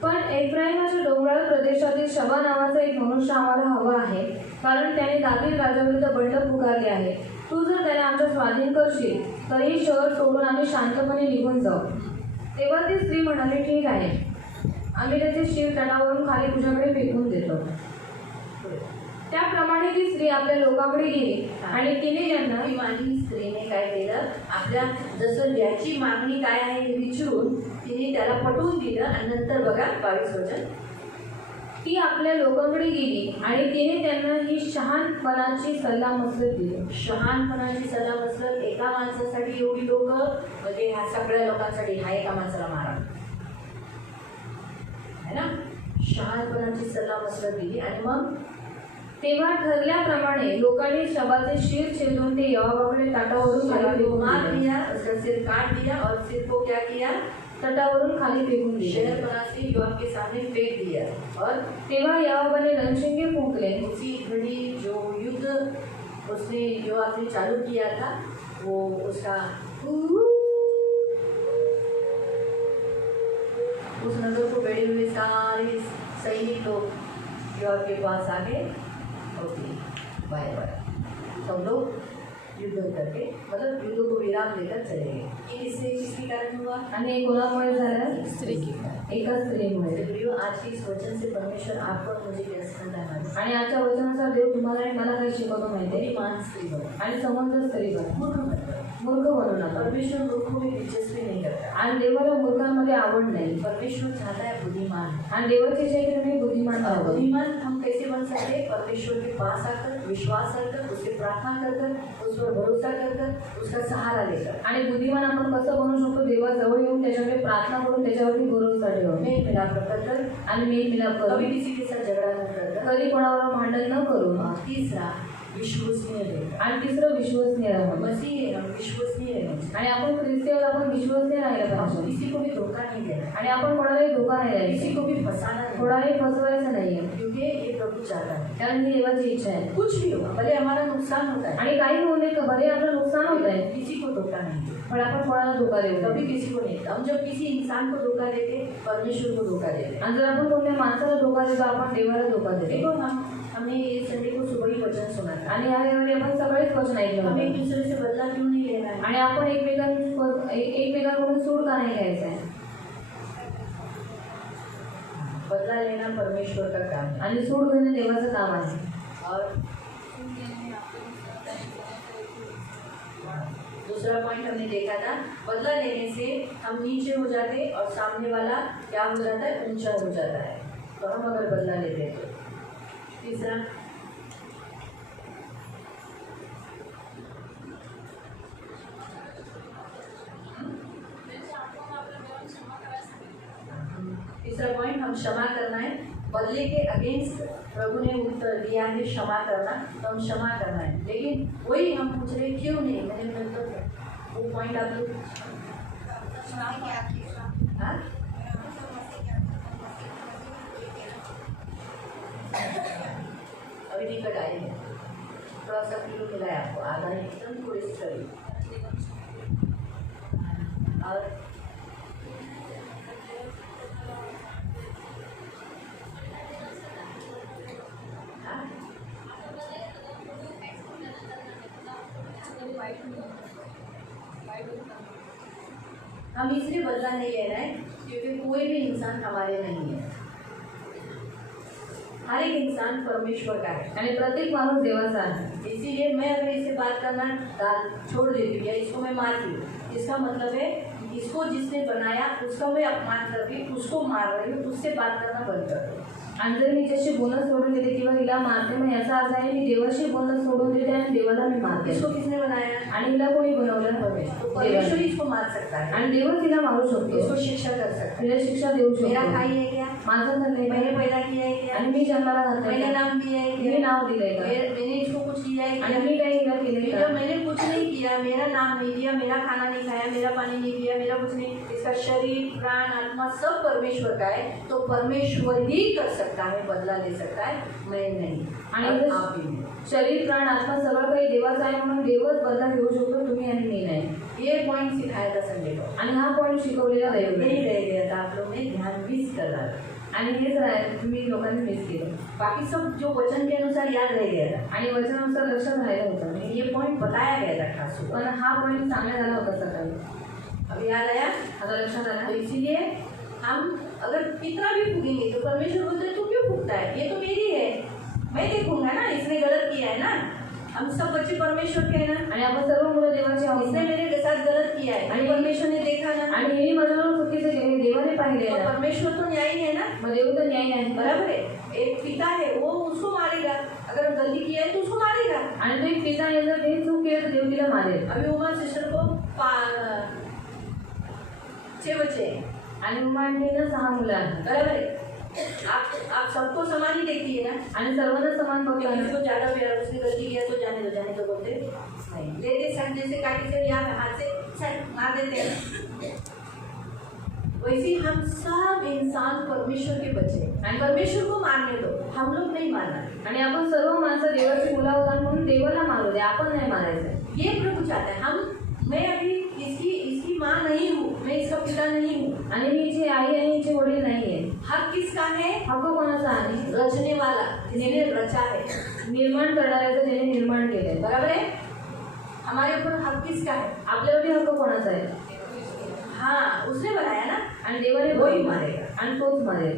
पण एफ्राईमाच्या डोंगराळ प्रदेशातील शबा नावाचा एक मनुष्य आम्हाला हवा आहे, कारण त्याने दावीद राजाविरुद्ध बंड पुकारले आहे. तू जर त्याला आमच्या स्वाधीन करशील तर हे शहर सोडून आम्ही शांतपणे निघून जाऊ. तेव्हा ती स्त्री म्हणाली, ठीक आहे, आम्ही त्याचे शिर तटावरून खाली तुझ्याकडे फेकून देतो. त्याप्रमाणे ती स्त्री आपल्या लोकांकडे गेली आणि तिने त्यांना आणि स्त्रीने काय केलं, आपल्या जसं याची मागणी काय आहे हे विचारून तिने त्याला पटवून दिलं. आणि नंतर बघा 22 वचन, ती आपल्या लोकांकडे गेली आणि तिने त्यांना ही शहाणपणाची सल्लामसलत दिली. शहाणपणाची सल्लामसलत. एका माणसासाठी एवढी लोक, म्हणजे ह्या सगळ्या लोकांसाठी हा एका माणसाला मारा है ना. शहाणपणाची सल्लामसलत दिली. आणि मग तेव्हा ठरल्याप्रमाणे लोकांनी शबाचे शिर छेदून ते योआबाकडे तटावरून खाली फेकून मार दिले. दिया, उसका सिर काट दिया और सिर को क्या किया, तटावरून खाली फेकून दिले. शहरपना से योआब के सामने फेंक दिया. और तेव्हा योआबाने रणशिंगे फूंकले. उसी घड़ी जो युद्ध उसने योआब ने चालू किया था, वो उसका उस नगर को बेड़े हुए सारे सैनिक लोग योआब के पास आ गए. ओके बाय बाय, सब लोग युद्ध करके, मतलब युद्ध को विराम देकर चले गए. ये इससे किसके कारण हुआ? आणि हे कोणामुळे झालं? स्त्री की एका स्त्रीमुळे. प्रियो, आज के इस वचन से परमेश्वर आपको और मुझे क्या सिखाता है? आणि आजच्या वचनानुसार देव तुम्हाला आणि मला काय शिकवतो माहिती आहे? बुद्धिमान स्त्री बनो, आणि समंजस स्त्री बना, मूर्ख मत बनो. मूर्ख बनू नका. परमेश्वर मूर्खों में दिलचस्पी नहीं करता. आणि देवाला मूर्खांमध्ये आवड नाही. परमेश्वर चाहता है बुद्धिमान. आणि देवाची इच्छा आहे की तुम्ही बुद्धिमान व्हावं. बुद्धिमान हम कैसे बन सकते हैं? परमेश्वर के पास आकर, विश्वास कर, उससे प्रार्थना कर, उस पर भरोसा कर, उसका सहारा लेकर. आणि बुद्धिमान आपण कसं बनू शकतो? देवाजवळ येऊन त्याच्याकडे प्रार्थना करून त्याच्यावरती भरोसा ठेवून मेल मिलाप कर, आणि मेल मिलाप कभी करून, किसी के साथ झगड़ा न कर. कधी कोणावर भांडण न करून. तीसरा, विश्वसनीय रहना. आणि तिसरं विश्वसनीय राहावं. मसीह है, हम विश्वसनीय रहना चाहिए. आणि आपण ख्रिस्तीवर आपण विश्वसनीय राहायला हम पाहिजे. किसी को भी धोखा नहीं देना, आणि आपण कोणालाही धोका नाही किसी द्यायचा, को भी फंसाना नहीं, कोणालाही फसवायचं नाहीये, क्योंकि ये प्रभु चाहता है. कारण ही देवाची इच्छा आहे. कुछ भी होगा, भले हमारा नुकसान होता है, आणि काही होऊ नये, भले आपलं नुकसान होत आहे, किसी को धोखा नहीं देना. पण आपण कोणाला धोका देऊ कभी नये. किसी को नहीं. हम जब किसी इंसान को धोखा देते, परमेश्वर को धोखा देते. आणि जर आपण कोणत्या माणसाला धोका देतो, आपण देवाला धोका देतो. देखो, हमने ये संडे को सुबह ही वचन सुना था. आणि या रविवारी आपण सगळेच वचन ऐकलं हमें एक होतं. दूसरे से बदला क्यों नहीं लेना है? आणि आपण एकमेकांकडून सूड का नाही घ्यायचं आहे? बदला लेना परमेश्वर का काम है. आणि सूड घेणं देवाचं काम आहे. और दूसरा पॉइंट हमने देखा था, बदला लेने से हम नीचे हो जाते और सामने वाला क्या हो जाता है, ऊंचा हो जाता है. तो हम अगर बदला लेते हैं तो. तीसरा, तीसरा पॉइंट, हम क्षमा करना है. बदले के अगेंस्ट प्रभु ने उत्तर दिया है क्षमा करना, तो हम क्षमा करना है. लेकिन वही हम पूछ रहे क्यों नहीं? मैंने मतलब वो पॉइंट आप लोग हाँ? अभी नहीं कटाए हैं, थोड़ा सा किलो मिला है आपको, आधा एकदम थोड़ी सी करिए। और हाँ? हम इसलिए बदला नहीं ले रहे हैं क्योंकि कोई भी इंसान हमारे नहीं है, हर एक इंसान परमेश्वर का है। आणि प्रत्येक माणूस देवाचा आहे। इसीलिए मैं अगर इससे बात करना छोड़ देती हूँ या इसको मैं मारती हूँ, इसका मतलब है इसको जिसने बनाया उसका मैं अपमान कर रही, उसको मार रही हूँ, उससे बात करना बंद कर रही हूँ। आणि जर मी त्याची बोनस सोडून देते किंवा हिला मारते, मग याचा अर्थ आहे मी देवाशी बोनस सोडून देते आणि देवाला मी मारते। इसको किसने बनाया? आणि हिला कोणी बनवलं? तो परमेश्वर ही इसको मार सकता है आणि देवच तिला मारू शकतो, इसको शिक्षा कर सकता है। तिला शिक्षा देऊ मेरा शकतो। भाई है क्या? माझा धर्म मैंने पैदा किया है क्या? आणि मी जन्माला घातलंय मैंने का? नाम दिया है मी क्या? नाव दिलंय का? मैंने इसको कुछ किया है आणि क्या? मी काही हिला केलंय जब का? मैंने कुछ नहीं किया, मेरा नाम नहीं दिया, मेरा खाना नहीं खाया, मेरा पानी नहीं पिया, मेरा कुछ नहीं, इसका शरीर प्राण आत्मा सब परमेश्वर का है, तो परमेश्वर ही कर सकता है, बदला ले सकता है, मैं नहीं। आणि और जर आप भी नहीं। शरीर प्राण आत्मा सगळं काही देवाचं आहे म्हणून देवच बदला घेऊ शकतो, तुम्ही आणि मी नाही। ये पॉइंट सिखाया था संडे को, आणि हा पॉईंट शिकवलेला नहीं दैव रह गया था, आप लोग ने ध्यान मिस कर रहा था। आणि हेच तुम्ही लोकांनी मिस केलं बाकी सब जो वचन के अनुसार याद रह गया था, आणि वचनानुसार लक्षात राहिलं होतं, लेकिन ये पॉइंट बताया गया था खास पण हा पॉईंट चांगला झाला होता सकाळी। अब याद आया? आता लक्षात तो आलं। इसीलिए हम अगर कितना भी फूकेंगे तो परमेश्वर बोलते हैं, तू क्यों फूकता है, ये तो मेरी है, मैं देखूंगा ना, इसने गलत किया है ना। हम सब बच्चे परमेश्वर के हैं ना, आणि आपण सर्व मुलं देवाचे आहोत इसने मेरे साथ गलत किया है आणि परमेश्वर ने देखा ना, आणि हे माझ्यावर चुकीचं केलं, देवाने पाहिले तो ना, परमेश्वर तो न्यायी है ना, मग देव तर न्यायी आहे बराबर है। एक पिता है वो उसको मारेगा, अगर गलती किया है तो उसको मारेगा। आणि तो एक पिता आहे, जर ते चूक केलं तर देव तिला मारेल। अभी उमा सिस्टर को 6 बच्चे हैं, आणि उमा आंटीला 6 मुलं आहेत, बराबर है। आप सबको समान ही देखती है ना, आणि सर्वांना समान किसी बघतो। को ज्यादा प्यार, उसने गलती किया तो जाने दो बोलते नहीं, ले दे सर, जैसे काटी से या हाथ से सर मार देते हैं। वैसे हम सब इंसान परमेश्वर के बच्चे हैं, और परमेश्वर को मारने दो, हम लोग नहीं मारना। आणि आपण सर्व माणसं देवाची मुलं आहोत म्हणून देवाला मारू दे, आपण नाही मारायचं। ये प्रभु चाहता है। मैं अभी इसकी माँ नहीं हूँ, मैं इसका पिता नहीं हूँ, आणि मी जी आई आहे हिचे वडील नाहीये। हक किसका है? हक्क कोणाचा आहे? रचने वाला, जिसने रचा है, निर्माण करणाऱ्याचं, ज्याने निर्माण केलंय, बराबर है। हमारे ऊपर हक किसका है? आपल्यावरती हक्क कोणाचा आहे? हाँ, उसने बनाया ना, आणि देवाने वही मारेगा, आणि तोच मारेल।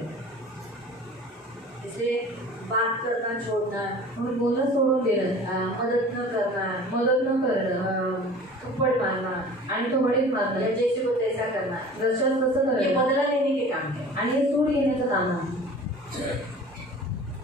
इसे बात करना छोड़ना, म्हणून बोलणं सोडून देणं, मदद न करना, मदत न करणं, थप्पड़ मारना, आणि तो वडील या मारणं, जैसे को तैसा करना, जशाच तसं ये करणं, बदला लेने के काम है। आणि हे सूड घेण्याचं काम आहे।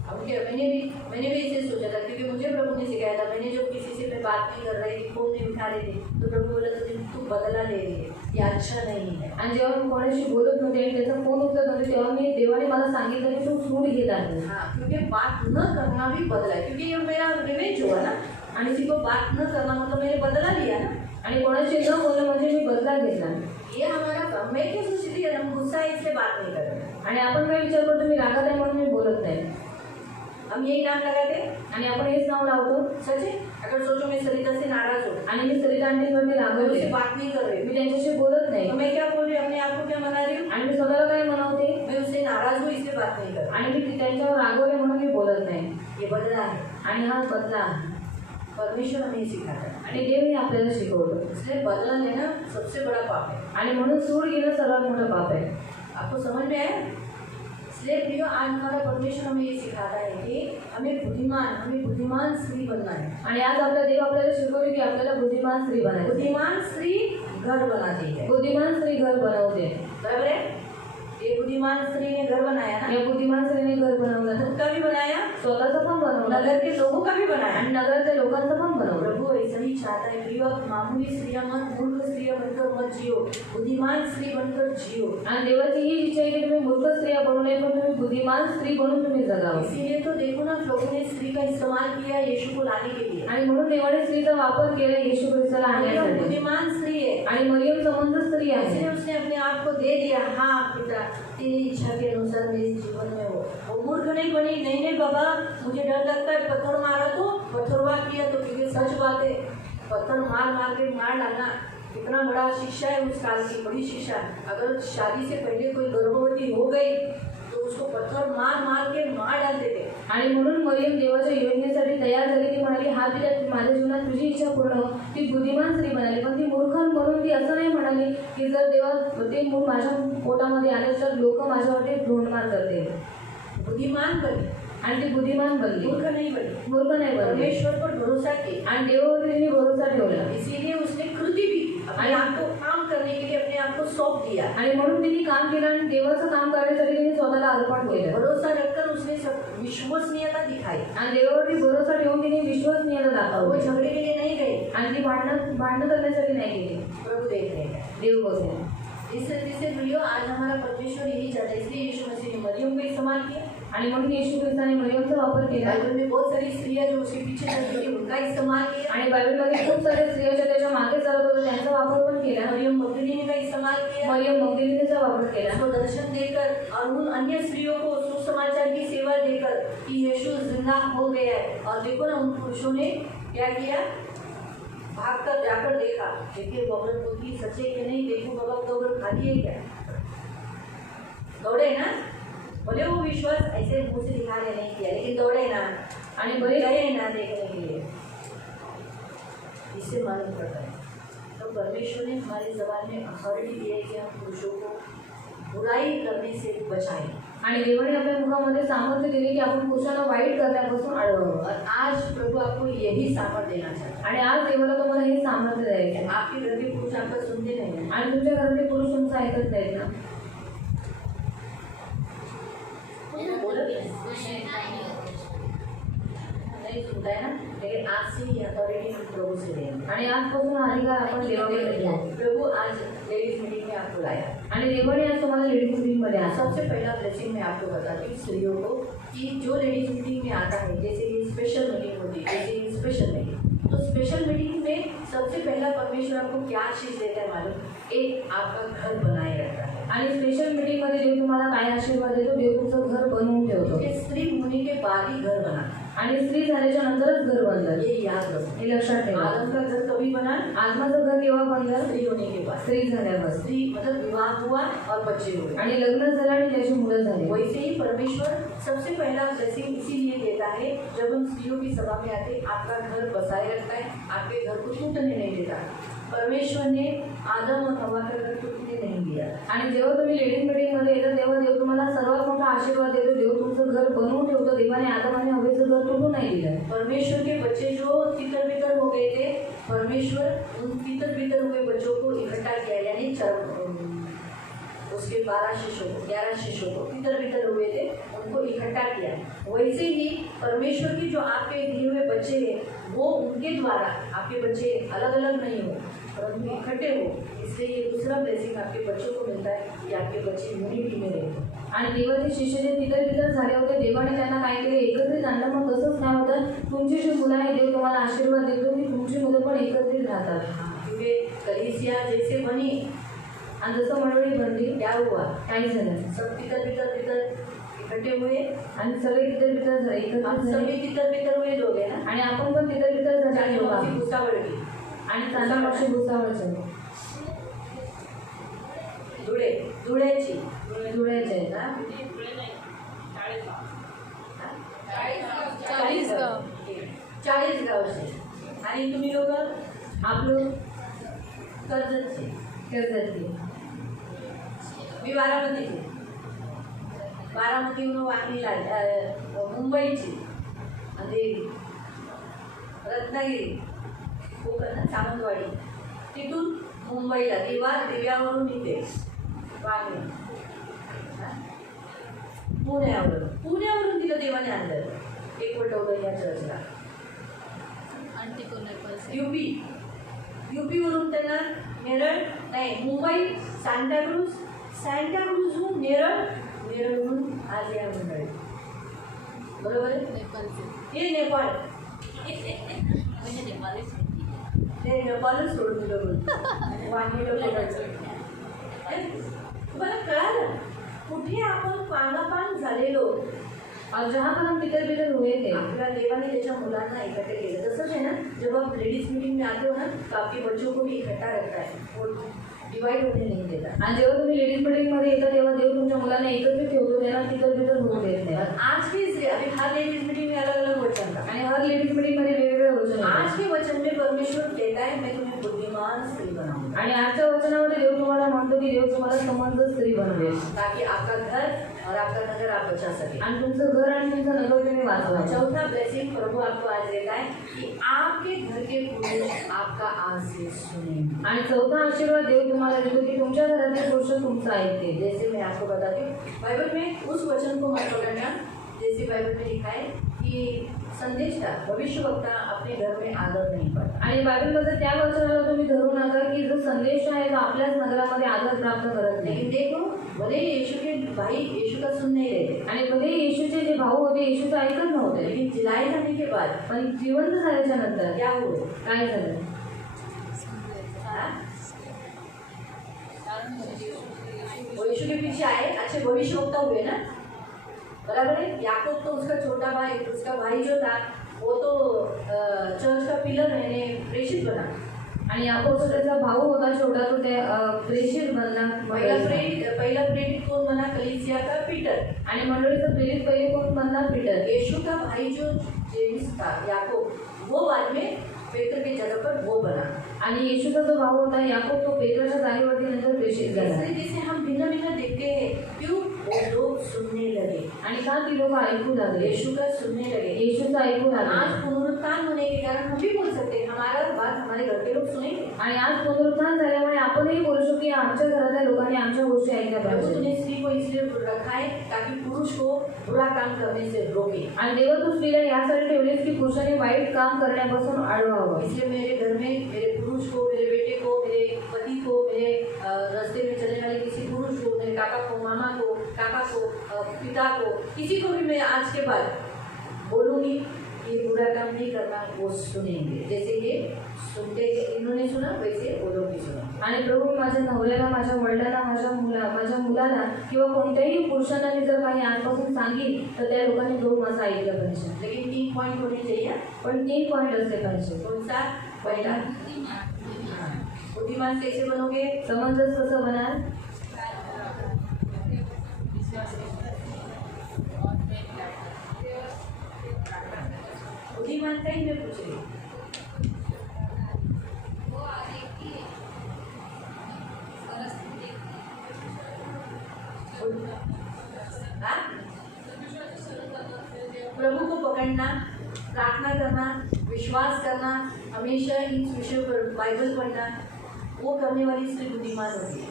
अब क्या, मैंने भी इसे सोचा था, क्योंकि मुझे प्रभु ने सिखाया था। मैंने जब किसी से मैं बात नहीं कर रही थी, फोन नहीं उठा रही थी, तो प्रभु बोला तू बदला ले रही है, ये अच्छा नहीं है। आणि जेव्हा मी कोणाशी बोलत नव्हते आणि त्याचा फोन उचलत नव्हते, तेव्हा मी देवाने मला सांगितलं की तू सूड घेत आहे। हाँ, क्योंकि बात न करना भी बदला है, क्योंकि ये मेरा रिवेंज हुआ ना, और किसी को बात न करना मतलब मैंने बदला लिया ना, आणि कोणाशी न बोलणं म्हणजे मी बदला घेतला। ये हमारा काम। मैं क्या सोचती थी, हम गुस्सा है इसलिए बात नहीं कर रहे, आणि आपण काय विचार करतो, मी रागात आहे म्हणून मी बोलत नाही, हम यही नाम लगाते आणि आपण हेच नाव लावतो। सच है। अगर सोचो मैं सरिता से नाराज हूँ, आणि मी सरिता आंटीवरती मैं उससे रागवते, बात नहीं कर रही मी हूँ, त्यांच्याशी बोलत नाही, तो मैं क्या बोल रही हूँ, अपने आप को क्या मना रही हूँ, आणि मी स्वतःला काय म्हणवते, मैं उससे नाराज हूँ इसलिए बात नहीं कर रही। आणि मी त्यांच्यावर रागवले म्हणून मी बोलत नाही, ये बदला है। आणि हा बदला आहे। परमेश्वर हमें सिखाता है, आणि देवही आपल्याला शिकवलं, इसलिए बदला लेना सबसे बड़ा पाप है। आणि म्हणून सूड घेणं सर्वात मोठं पाप आहे। आपको समझ में आया? इसलिए प्रियो, आज हमारा परमेश्वर हमें ये सिखाता है कि हमें बुद्धिमान स्त्री बनना है। आणि आज आपला देव आपल्याला शिकवले की आपल्याला बुद्धिमान स्त्री बनायचं। बुद्धिमान स्त्री घर बनाती है, बुद्धिमान स्त्री घर बनवते, बराबर है। ये बुद्धिमान स्त्री ने घर बनाया ना, या बुद्धिमान स्त्रीने घर बनवलं, खुद का भी बनाया, स्वतःचं पण बनवलं, नगर के लोगों का भी बनाया। आणि नगरच्या लोकांचं पण बनवलं। प्रभु ऐसा ही चाहता है प्रियो, आप मामूली स्त्रियां मत, मूर्ख स्त्रियां बनकर मत जियो, बुद्धिमान स्त्री बनकर जियो। आणि देवाची ही इच्छा आहे की तुम्ही मूर्ख स्त्रिया बनू नये, पण तुम्ही बुद्धिमान स्त्री बनून तुम्ही जगावं। इसीलिए तो देखो ना, लोगों ने स्त्री का इस्तेमाल किया यीशु को लाने के लिए, आणि म्हणून देवाने स्त्रीचा वापर केला येशू ख्रिस्ताला मरियम आणण्यासाठी। बुद्धिमान स्त्री है, आणि मरियम समंत स्त्री आहे, इसलिए उसने अपने आप को दे दिया। हाँ पिता, तेरी इच्छा के अनुसार मेरे जीवन में हो। वो मूर्ख नहीं बनी, नहीं बाबा मुझे डर लगता है, पत्थर मारा तो पत्थरवा किया तो, क्योंकि सच बात है पत्थर मार मार के मार डालना कितना बड़ा शिक्षा है उस काल की, बड़ी शिक्षा। अगर शादी से पहले कोई गर्भवती हो गई तो उसको पत्थर मार मार के मार डालते थे। आणि म्हणून मरियम देवाच्या योजनेसाठी तयार झाली. ती म्हणाली, हा पिता माझ्या जीवनात तुझी इच्छा पूर्ण हो. ती बुद्धिमान स्त्री म्हणाली, पण ती मूर्ख म्हणून ती असं नाही म्हणाली की जर देवा ते मूल माझ्या पोटामध्ये आले तर लोक माझ्यावरती धोंडमार करतील. बुद्धिमान बनी आणि ती बुद्धिमान बनली, मूर्ख नहीं बनी। मूर्ख नाही बनली. परमेश्वर पर भरोसा किया आणि देवावरती तिने भरोसा ठेवला. इसीलिए उसने कृति भी अपने आप को काम करने के लिए अपने आप को सौंप दिया। आणि म्हणून तिने काम केलं आणि देवाचं काम करण्यासाठी तिने स्वतःला अर्पण केलं. भरोसा रखकर उसने सब विश्वसनीयता दिखाई आणि देवावरती भरोसा ठेवून तिने विश्वसनीयता वो दाखवली. झगड़े के लिए नहीं गए, आणि ती भांडणं करण्यासाठी नाही गेली. प्रभु देख रहे हैं। देव बघेल. इससे प्रियो आज हमारा परमेश्वर यही चाहता है, इसलिए यीशु मसीह ने मरियम को इस्तेमाल किया। आणि म्हणून येशू ख्रिस्ताने मरियमचा वापर केला. बाइबल में बहुत सारी स्त्रियां जो उसके पीछे चलती थी उनका इस्तेमाल किया। आणि बायबलमध्ये खूप सारे स्त्रिया त्याच्या मागे चालत होत्या त्यांचा वापर पण केला. मरियम मगदलीनी का इस्तेमाल किया, मरियम मगदलीनीचा वापर केला. उसको दर्शन देकर और उन अन्य स्त्रियों को सुसमाचार की सेवा देकर कि यीशु जिंदा हो गया है। और देखो ना उन पुरुषों ने क्या किया, भागकर जाकर देखा, देखिए वो औरत बोलती सच्चे कि नहीं, देखो बाबा कब्र खाली है क्या, दौड़े ना, बोले वो विश्वास ऐसे मुंह से दिखाने नहीं किया लेकिन दौड़े ना आणि बरे गए ना देखने के लिए। इससे मालूम पड़ता है तो परमेश्वर ने हमारे जबान में अथॉरिटी दी है कि हम पुरुषों को बुराई करने से बचाएं। आणि देवाने आपल्या मुखामध्ये सामर्थ्य दिले की आपण पुरुषांना वाईट करण्यापासून अडवावं. और आज प्रभु आपको यही सामर्थ्य देना चाहता है। आणि आज देवाला तुम्हाला हे सामर्थ्य द्यायचं आहे. आपके घर के पुरुष आपका सुनते नहीं हैं, आणि तुमच्या घरातले पुरुष तुमचं ऐकत नाहीत ना. बोलो नहीं सुनता है ना, लेकिन आज से ये अथॉरिटी हम प्रभु से लेंगे। आणि आजपासून हा अधिकार आपण देवाकडे घेऊ. प्रभु आज लेडीज मीटिंग में आपको लाया। आणि देवाने आज तुम्हाला लेडीज मीटिंगमध्ये आणलं. सबसे पहला ब्लेसिंग मैं आपको बताती हूँ स्त्रियों को कि जो लेडीज मीटिंग में आता है, जैसे ये स्पेशल मीटिंग होती है, जैसे ये स्पेशल मीटिंग, तो स्पेशल मीटिंग में सबसे पहला परमेश्वर आपको क्या आशीष देता है मालूम, एक आपका घर बनाए रखता है। आणि स्पेशल मीटिंगमध्ये देव तुम्हाला काय आशीर्वाद देतो, देव तुमचं घर बनवून ठेवतो. क्योंकि स्त्री होने के बाद ही घर बना, आणि स्त्री झाल्याच्या नंतरच घर बनलं. ये याद रखो। हे लक्षात ठेवा. आदम का घर कभी बना, आदमाचं घर केव्हा बनलं, स्त्री होने के बाद। स्त्री झाल्यावर. स्त्री मतलब विवाह हुआ और बच्चे हुए, आणि लग्न झालं आणि त्याची मुलं झाली. वैसे ही परमेश्वर सबसे पहला ब्लेसिंग इसीलिए देता है जब हम स्त्रियों की सभा में आते, आपका घर बसाए रखता है, आपके घर को टूटने नहीं देता। परमेश्वर ने आदम और हवा का घर टूटने नहीं दिया। आणि जेव्हा तुम्ही लेडीज मीटिंगमध्ये येता तेव्हा देव तुम्हाला सर्वात मोठा आशीर्वाद देतो. देव तुमचं घर बनवून ठेवतो. देवाने आदम आणि हवेचं घर तुटू नाही दिलं. परमेश्वर के बच्चे जो तितर बितर हो गए थे, परमेश्वर उन तितर बितर हुए बच्चों को इकट्ठा किया, यानी उसके 12 शिष्यों को, 11 शिष्यों को तितर बितर हुए थे, उनको इकट्ठा किया। वैसे ही परमेश्वर की जो आपके दिए हुए बच्चे हैं, वो उनके द्वारा आपके बच्चे अलग अलग नहीं हो परंतु इकट्ठे हो। इसलिए ये दूसरा ब्लेसिंग आपके बच्चों को मिलता है कि आपके बच्चे यूनिटी में रहते। आणि देवाचे शिष्य जे तितर झाले होते, देवाने त्यांना काय केलं, एकत्रित आणलं. मग तसंच काय होतं, तुमची जी मुलं आहे देव तुम्हाला आशीर्वाद देतो की तुमची मुलं पण एकत्रित राहतात. क्योंकि कलीसिया जैसे बनी आणि जसं मंडळी बनली, क्या हुआ, काही झालं, सब तितर इकट्ठे हुए आणि सगळे तितर झाले, हम एकत्रित झाले. सभी तितर हुए लोग हैं ना। आणि आपण पण तितर झाले चाहे लोक कौन सी आहोत. भूसावळ की आणि चांगला पक्ष भुसावळ झाले, धुळ्याची धुळ्याचे आहेत. ना, 40 गावचे आणि तुम्ही लोक आपलं कर्जतचे, कर्जतली. मी बारामतीची, बारामतीहून वाकणीला मुंबईची आणि रत्नागिरी कोकण सावंतवाडी, तिथून मुंबईला दिव्यावरून इथे वाकणी, पुण्यावरून तिला देवाने आणलं, एक वटवलं या चर्चला. युपीवरून त्यांना नेरळ नाही मुंबई, सांताक्रूजहून नेरळहून आज या मंडळी, बरोबर आहे. हे नेपाळ, ते नेपाळच सोडून दिलं बोलतो वाणीला. तुम्हाला कळालं कुठे आपण पानापान झालेलो और जहाँ पर हम तितर बितर हुए थे, आपल्या देवाने त्याच्या मुलांना एकत्र केलं. तसंच आहे ना, जब आप लेडीज मीटिंग में आते हो ना, तो आपके बच्चों को भी इकट्ठा रखता है, वो डिवाइड होने नहीं देता. आणि जेव्हा तुम्ही लेडीज मीटिंगमध्ये येता तेव्हा देव तुमच्या मुलांना एकत्रित ठेवतो, त्यांना तितर बितर होऊ देत नाही. और आज भी इसलिए अभी हर लेडीज मीटिंग में अलग अलग वचन था. आणि हर लेडीज मीटिंगमध्ये वेगवेगळे वचन आहेत. आज के वचन में परमेश्वर कहता है मैं तुम्हें बुद्धिमान स्त्री बनाऊंगा, आणि आजच्या वचनामध्ये देव तुम्हाला म्हणतो की देव तुम्हाला समंजस स्त्री बनवेल, ताकि आपका घर और आपका नगर आप बचा सके. आणि तुमचं घर आणि तुमचं नगर तुम्ही वाचवा. चौथा ब्लेसिंग प्रभु आपको आज देता है कि आपके घर के पुरुष आपका आज से सुनेंगे. आणि चौथा आशीर्वाद देव तुम्हाला देतो की तुमच्या घरातील पुरुष तुमचं ऐकतील. जैसे मैं आपको बताती हूँ, बाइबल में उस वचन को मत पकड़ना जैसे बाइबल में लिखा है कि संदेशा भविष्यवक्ता अपने घर में आदर नहीं पाता. आणि बायबलमध्ये त्या वचनाला तुम्ही धरू नका की जो संदेश आहे तो आपल्याच नगरामध्ये आदर प्राप्त करत नाही. लेकिन देखो, भले यीशु के भाई यीशु का सुन नहीं रहे थे, आणि मध्ये येशूचे जे भाऊ होते येशूचं ऐकत नव्हते, लेकिन जिलाए जाने के बाद पण जिवंत झाल्याच्या नंतर क्या हुए? काय झालं? हाँ? वो यीशु के पीछे आए, अच्छे भविष्यवक्ता हुए ना, बराबर है. याकूब तो उसका छोटा भाई, उसका भाई जो था वो तो चर्च का पिलर यानी प्रेषित बना. आणि याकोबचा त्याचा भाऊ होता छोटा, तो त्या प्रेषित बनला. पहिला प्रेरित कौन बना? कलीसिया का पीटर. आणि मंडळीचा प्रेरित पहिले कोण बनला? पीटर. यीशु का भाई जो जेम्स था याकूब, वो बाद में पेत्र की जगह पर वो बना. आणि येशूचा जो भाऊ होता याकोब तो पेत्राच्या जागेवरती नंतर प्रेषित झाला. इस तरीके से हम भिन्न भिन्न देखते हैं. क्यों? वो लोग सुनने लगे. आणि का ती लोक ऐकू लागले? यीशु का सुनने लगे. येशूचं ऐकू लागले. आज पुनरुत्थान होने के कारण हम भी बोल सकते हैं हमारा बात हमारे घर के लोग सुनेंगे. आणि आज पुनरुत्थान झाल्यामुळे आपणही बोलू शकतो की आमच्या घरातल्या लोकांनी आमच्या गोष्टी ऐकल्या प्रभु पाहिजे. तूने स्त्री को इसलिए रखा है ताकि पुरुष को बुरा काम करने से रोके. आणि देव तू स्त्रीला यासाठी ठेवलेस की पुरुषाने वाईट काम करण्यापासून अडवावं. इसलिए मेरे घर में मेरे पुरुष को, मेरे बेटे को, मेरे पति को, मेरे रास्ते में चलने वाले किसी पुरुष को, मेरे काका को, मामा को, काका को, पिता को, किसी को भी मैं आज के बाद बोलूँगी कि बुरा काम नहीं करना, वो सुनेंगे. जैसे ये सुनते इन्होंने सुना वैसे वो लोग भी सुना. आणि प्रभू माझ्या नवऱ्याला, माझ्या वडिलांना, माझ्या मुलाला किंवा कोणत्याही पुरुषांना मी जर काही आजपासून सांगेल तर त्या लोकांनी तो माझं ऐकलं पाहिजे. लेकिन 3 पॉइंट होने चाहिए. पण 3 पॉईंट असले पाहिजे. कोणता? पहिला, बुद्धिमान कैसे बनोगे? समंजस कसं बनाल? बुद्धिमान का ही मैं पूछ रही हूँ. हाँ? प्रभु को पकड़ना, प्रार्थना करना, विश्वास करना, हमेशा इन विषयों पर बाइबल पढ़ना, वो करने वाली स्त्री बुद्धिमान होती है.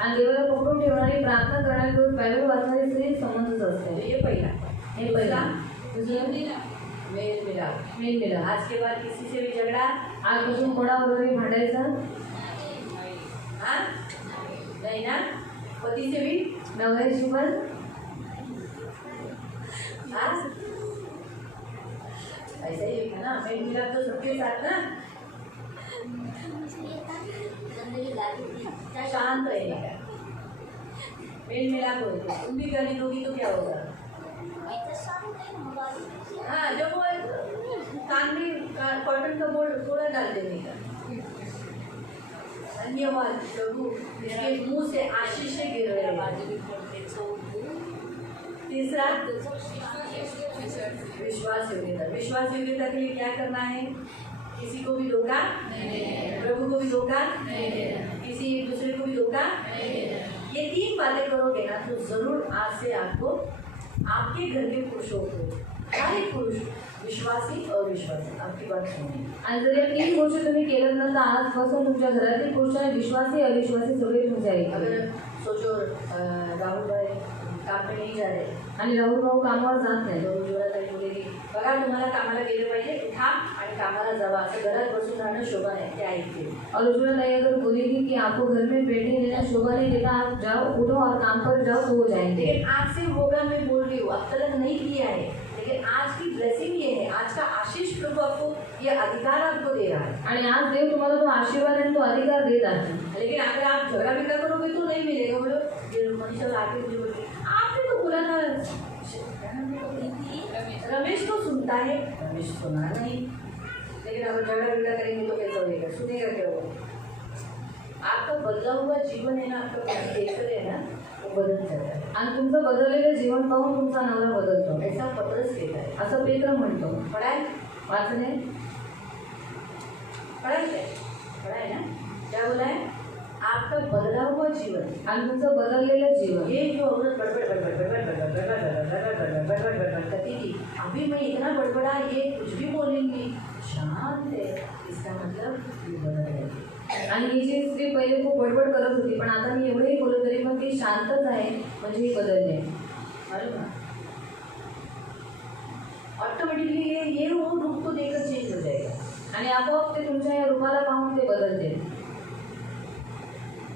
आणि देवाला पकडून ठेवणारी, प्रार्थना करणारी, रोज बायबल वाचणारी स्त्री समंजस तो असते. ये पहिला. हे पहिला. दुसरं मेल मिलाप. मेल मिलाप. आज के बाद किसी से भी झगड़ा, आजपासून कोणाबरोबरही भांडायचं हाँ नहीं ना. पति से भी, नवऱ्याची पण. हाँ ऐसा ही है ना. मेल मिलाप तो सबके साथ ना, शांत रहने का. मेल मिलाप हो. तुम भी गाली दोगी तो क्या होगा? हाँ, जब वो कान में कॉटन का बोर्ड थोड़ा डाल देने का. धन्यवाद प्रभु, इसके मुंह से आशीष गिर रहे हैं. तीसरा, विश्वास योग्यता. विश्वास योग्यता के लिए क्या करना है? किसी को भी धोखा, प्रभु को भी धोखा, किसी एक दूसरे को भी धोखा. ये 3 बातें करोगे ना तो जरूर आज से आपको आपके घर के पुरुषों को, हर एक पुरुष विश्वासी अविश्वासी आपकी बात सुनेंगे. आणि जर या 3 गोष्टी तुम्ही केल्यात ना तर आजपासून तुमच्या घरातील पुरुषांना विश्वासी अविश्वासी सगळे तुमच्या ऐकतील. अगर सोचो राहुल भाई काम पे नहीं जा रहे आणि राहुल भाऊ कामावर जात नाही. तो उज्ज्वला बोलेगी बघा तुम्हाला कामाला गेलं पाहिजे, उठा आणि कामाला जावा. असं घरात बसून राहणं शोभा नाही. ते ऐकते. और उज्ज्वला ताई अगर बोलेगी कि आपको घर में बैठे रहना शोभा नहीं देता, आप जाओ, उठो और काम पर जाओ तो हो जाएंगे. लेकिन आज से होगा, मैं बोल रही हूँ, अब तक नहीं किया है, लेकिन आज की ब्लेसिंग ये है, आज का आशीष प्रभु आपको, ये अधिकार आपको दे रहा है. आणि आज देव तुम्हाला तो आशीर्वाद आणि तो अधिकार देत आहे. लेकिन अगर आप झगड़ा बिगड़ा करोगे तो नहीं मिलेगा. बोलो ये मनीषा आके मुझे बोलती आपने तो बोला था सुनता है, हमें सुना नहीं। लेकिन अगर झगड़ा बिगड़ा करेंगे तो कैसा होएगा, सुनेगा क्या वो? आपका बदला हुआ जीवन है ना, आपका देखकर है ना, वो बदल जाता है। आणि तुमचं बदललेलं जीवन पाहून तुमचा नवरा बदलतो ऐसा पत्रस कहता है। असं पेत्र म्हणतो. पढ़ा है? वाचले? पढ़ा है क्या? पढ़ा है ना? क्या बोला है? आपका बदला हुआ जीवन, आणि तुमचं बदललेलं जीवन. ये जो औरत बड़बड़ बड़बड़ बड़बड़ बड़बड़ बड़बड़ बड़बड़ बड़बड़ बड़बड़ करती थी, अभी मैं इतना बड़बड़ा, ये कुछ भी बोलेंगी, शांत है, इसका मतलब ये बदल गई. आणि ही जी स्त्री पहिले खूप बडबड करत होती, पण आता मी एवढंही बोलत तरी पण ती शांतच आहे, म्हणजे ही बदलली आहे. मालूम है? ऑटोमेटिकली ये वो रूप को देखकर चेंज हो जाएगा. आणि आपोआप ते तुमच्या या रूपाला पाहून ते बदलते.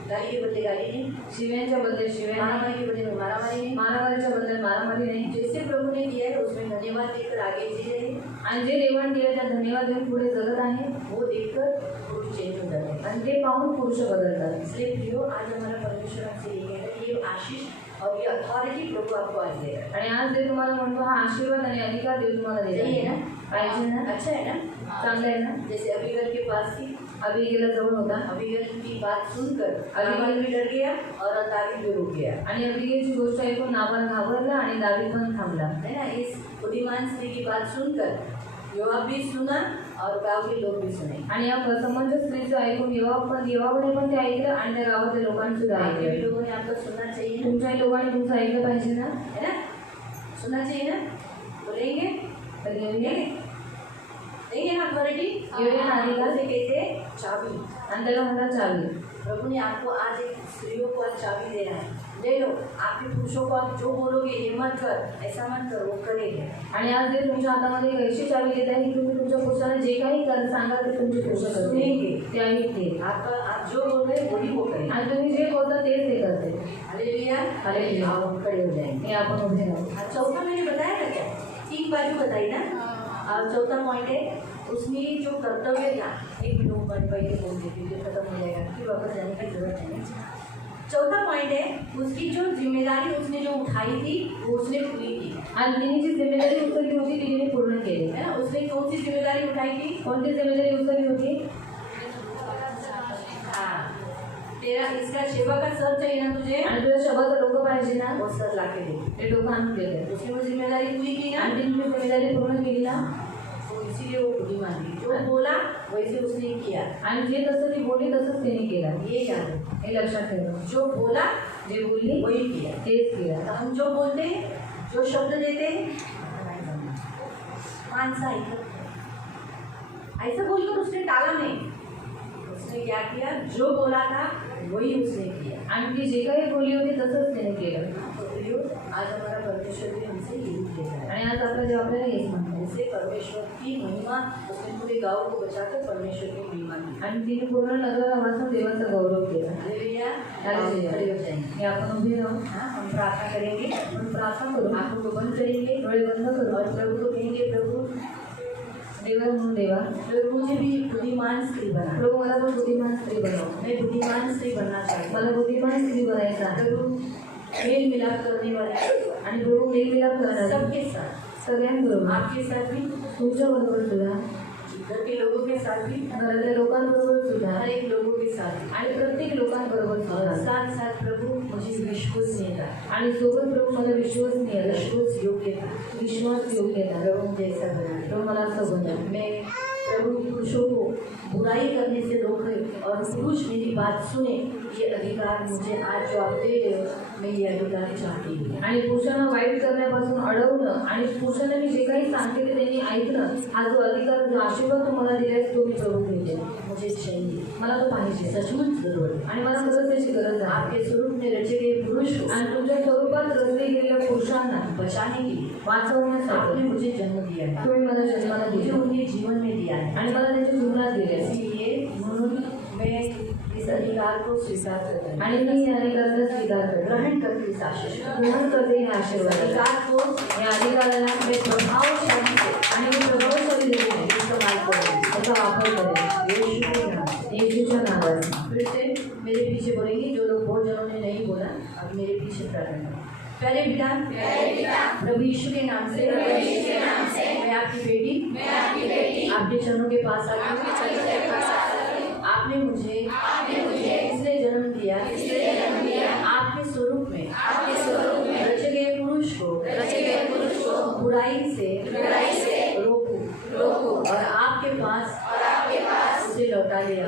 गाली के बदले गाली नहीं, शिव्यांच्या बदले शिव्या नाही, मारामारी के बदले मारामारी नहीं. मारामारीच्या बदले मारामारी नाही. जैसे प्रभु ने दिया है उसमें धन्यवाद देकर आगे जी रहे, आणि जे देवाण दिलं त्या धन्यवाद देऊन पुढे जगत आहे, वो देखकर पुरुष चेंज हो जाते हैं. आणि ते पाहून पुरुष बदलतात. इसलिए प्रियो, आज हमारा परमेश्वर हमसे ये कहता है, ये आशीष और ये अथॉरिटी प्रभु आपको आज दे रहा है. आणि आज ते तुम्हाला म्हणतो हा आशीर्वाद आणि अधिकार देव तुम्हाला सही देतो. है ना? पाहिजे ना? अच्छा है ना? चांगलं आहे ना? जैसे अबीगल के पास थी, अभी गेला जवळ होता अबीगल की बात सुनकर नाबाल भी डर गया और दावीद भी रुक गया, आणि अबिगेलची गोष्ट ऐकून नाबाल घाबरला आणि दावीद पण थांबला. है ना? इस बुद्धिमान स्त्री की बात सुनकर योआब भी सुना और गांव के लोग भी सुने. आणि या समंजस स्त्रीचं ऐकून योआबने पण ते ऐकलं आणि त्या गावातल्या लोकांनी सुद्धा आपके भी ऐकलं. लोगों ने आपको सुनना चाहिए ना, तुमच्याही लोकांनी तुमचं ऐकलं पाहिजे ना? है ना? सुनना चाहिए ना? बोलेंगे तर घेऊन देंगे ना अथॉरिटी. येऊया ना अधिकार. से कहते चाबी. आणि त्याला म्हणतात चावी. प्रभु ने आपको आज एक स्त्रियों को आज चाबी देना है, ले लो. आपके पुरुषों को आप जो बोलोगे ये मत कर, ऐसा मत कर, वो करेंगे. आणि आज ते तुमच्या हातामध्ये एक अशी चावी देत आहे की तुम्ही तुमच्या पुरुषाला जे काही सांगाल ते तुमचे पुरुष करतील. सुनेंगे. ते ऐकतील आपका आप जो बोल रहे वही वो करेंगे. आणि तुम्ही जे बोलता तेच ते करते. हालेलुया. हालेलुया. आप हम खड़े हो जाएंगे. हे आपण उभे राहू. चौथा मैंने बताया था क्या, 3 बाजू बताई ना. और चौथा पॉइंट है उसमें जो कर्तव्य था, 1 मिनट ऊपर पहले बोल देती थी, खत्म हो जाएगा, फिर वापस जाने की जरूरत नहीं. चौथा पॉइंट है उसकी जो जिम्मेदारी उसने जो उठाई थी वो उसने पूरी की. आणि तिने जी जिम्मेदारी उचलली होती ती तिने पूर्ण केली. है ना? उसने कौन सी जिम्मेदारी उठाई थी? कोणती जिम्मेदारी उचलली होती? हाँ, तेरा इसका सेवा का सर चाहिए ना तुझे, आणि तुला शब्दाचं डोकं पाहिजे ना? वो सर ला के दे. ते डोकं आणून देते. उसने वो जिम्मेदारी पूरी की ना, आणि तिने ती जिम्मेदारी पूर्ण केली ना, तो इसीलिए वो बुद्धिमान थी. जो बोला वैसे उसने किया. आणि जे तसं ती बोलली तसंच तिने केलं. ये याद है. हे लक्षात ठेवा. जो बोला जे बोलली वही किया. तेच केलं. तो हम जो बोलते हैं, जो शब्द देते हैं, मानसा ऐसा बोलकर उसने टाला नहीं. उसने क्या किया? जो बोला था वही उसने किया. आणि ती जे काही बोलली होती तसंच तिने केलं. तो प्रियो, आज हमारा परमेश्वर भी हमसे यही कहता है. आणि आज आपल्या देव आपल्याला हेच म्हणतो. जैसे परमेश्वर की महिमा, उसने पूरे गाँव को बचाकर परमेश्वर की महिमा की. आणि तिने पूर्ण नगराला वाचून देवाचा गौरव केला. हालेलुया. हालेलुया. खड़े हो जाएंगे. हे आपण उभे राहू. हाँ, हम प्रार्थना करेंगे, आपण प्रार्थना करू. आंखों को बंद करेंगे डोळे बंद करू. और प्रभु को कहेंगे, प्रभु देवा म्हणून देवा, मुझे भी बुद्धिमान स्त्री बना. प्रभू मला पण बुद्धिमान स्त्री बनव. मैं बुद्धिमान स्त्री बनना चाहती हूँ. मला बुद्धिमान स्त्री बनायचं आहे. प्रभु मेल मिलाप करने वाले आणि प्रभू मेलमिलाप करणार सबके साथ, सगळ्यांबरोबर, आपके साथ भी, तुमच्या बरोबर सुद्धा, घर के लोगों के साथ भी, घरातल्या लोकांबरोबर सुद्धा, हर एक लोगों के साथ भी. आणि प्रत्येक लोकांबरोबर और सुद्धा. साथ साथ प्रभु मुझे विश्वसनीयता, आणि सोबत प्रभू मला विश्वसनीय विश्वास योग्यता, विश्वास योग्यता प्रभु मुझे ऐसा बना. तो मला असं बनव. मैं प्रभु पुरुषों को बुराई करने से रोके और पुरुष मेरी बात सुने, ये अधिकार मुझे आज जो आप दे रहे हो, मैं ये अधिकार चाहती हूँ. आणि पुरुषांना वाईट करण्यापासून अडवणं आणि पुरुषांना मी जे काही सांगते ते त्यांनी ऐकणं, हा जो अधिकार, जो आशीर्वाद तुम्हाला दिलाय तो मी प्रभू घेते. मुझे चाहिए, मला तो पाहिजे सचमुच जरूर है. आणि मला खरंच त्याची गरज आहे. आपके स्वरूप में रचे गए पुरुष को आणि तुमच्या स्वरूपात रचले गेलेल्या पुरुषांना बचाने के लिए वाचवण्यासाठी आपने मुझे जन्म दिया है, तुम्ही मला जन्माला मुझे दिले उनके जीवन में दिया है. आणि मला त्यांच्या जीवनात दिले. इसलिए म्हणून मैं इस अधिकार को स्वीकार करता हूँ, आणि मी या अधिकाराला स्वीकार करतो, ग्रहण करती इस आशीष को. ग्रहण करते या इस आशीर्वादाला. अधिकार को या अधिकाराला मैं प्रभावशाली से आणि मी प्रभावशाली रीतीने इस्तेमाल करूँगी. त्याचा वापर करेन. यीशु के नाम से. येशूच्या नावाने. फिर से मेरे पीछे बोलेंगे. जो लोग बहुत जनों ने नहीं बोला, अब मेरे पीछे प्रार्थना करें. प्यारे पिता प्रभु यीशु के नाम से मैं आपकी बेटी आपके चरणों के पास आती हूँ। आपने मुझे इसलिए जन्म दिया आपके स्वरूप में रचे गए पुरुष को बुराई से रोकूं और आपके पास उसे लौटा लिया।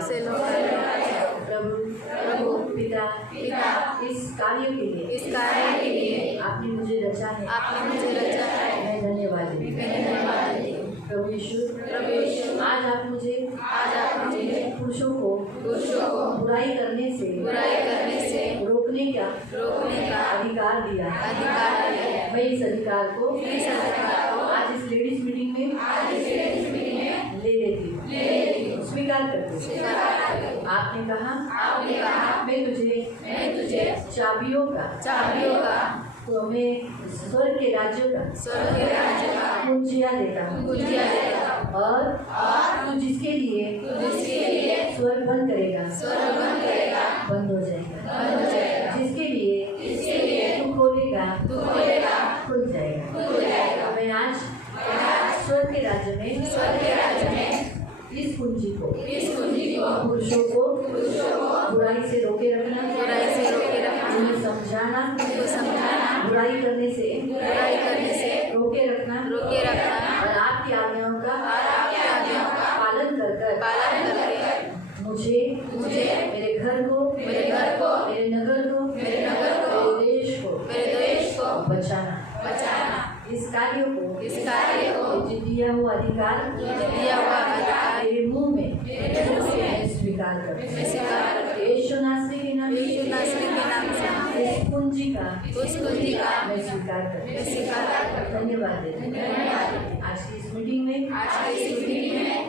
प्रभु पिता इस कार्य के लिए आपने मुझे रचा है। मैं धन्यवाद हूँ। प्रभु यीशु आज आप मुझे पुरुषों को बुराई करने से रोकने का अधिकार दिया। मैं इस अधिकार को आज इस लेडीज मीटिंग में ले लेती हूँ, स्वीकार करती हूँ। आपने कहा मैं तुझे चाबियों का तो हमें स्वर्ग के राज्य का कुंजिया देता हूँ और तू जिसके लिए स्वर्ग बंद करेगा बंद हो जाएगा, जिसके लिए तू खोलेगा खुल जाएगा। मैं आज स्वर्ग के राज्य में इस कुंजी को पुरुषों को बुराई से रोके रखना, उन्हें समझाना, बुराई करने से रोके रखना और आपकी आज्ञाओं का पालन कर मुझे मेरे घर को मेरे नगर को मेरे देश को बचाना। इस कार्य को दिया हुआ अधिकार मेरे मुंह में मैं स्वीकार करता हूँ। यीशु नासरी के नाम से इस कुंजी का मैं स्वीकार करता हूँ। धन्यवाद देते हैं। आज की इस मीटिंग में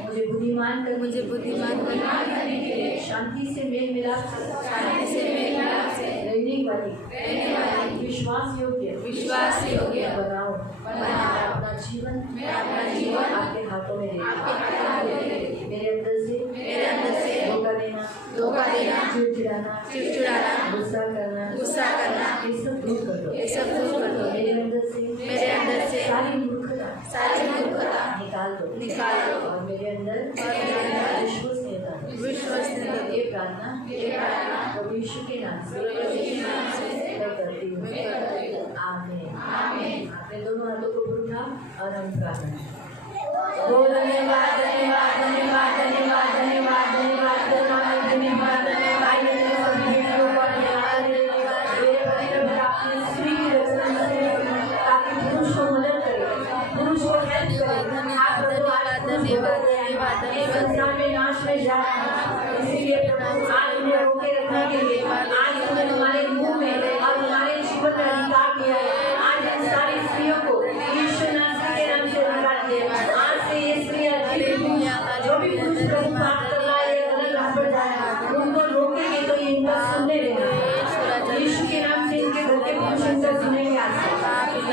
मुझे बुद्धिमान करने के लिए शांति से मेल मिलाप रहने वाली विश्वास योग्य बनाओ। अपना जीवन आपके हाथों में दे। मेरे अंदर से धोखा देना चिड़चिड़ाना गुस्सा करना ये सब दूर कर दो। मेरे अंदर से सारी मूर्खता निकाल दो और मेरे अंदर विश्वसनीयता ये प्रार्थना प्रभु यीशु के नाम से मैं करती हूँ। आमीन। अपने दोनों हाथों को उठा और हम प्रार्थना। इसीलिए आज उन्हें रोके रखने के लिए आज उन्होंने हमारे मुंह में और हमारे जीवन में अधिकार दिया है। आज इन सारी स्त्रियों को यीशु नासरी के नाम से अधिकार दिया। आज से ये स्त्रियां जो भी पुरुष प्रभु बात कर रहा है गलत राह पर जा रहा है उनको रोकेंगे तो ये इनका सुनने देना। यीशु के नाम से इनके घर के पुरुष इनका सुनेंगे। आज से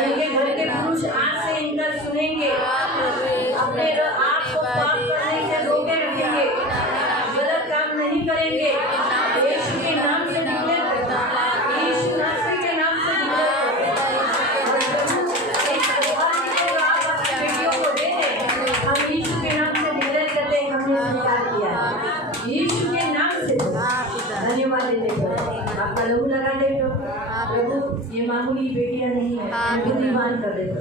इनके घर के पुरुष आज से इनका सुनेंगे। अपने आप को पाप करने से रोके रखेंगे, गलत काम नहीं करेंगे। यीशु के नाम से निकले, यीशु नासरी के नाम से बेटियों को दे दें। हम यीशु के नाम से निकले करते हमने स्वीकार किया। यीशु के नाम से धन्यवाद देते आपका लहू लगाते प्रभु। ये मामूली बेटियां नहीं है, बुद्धिमान कर देते,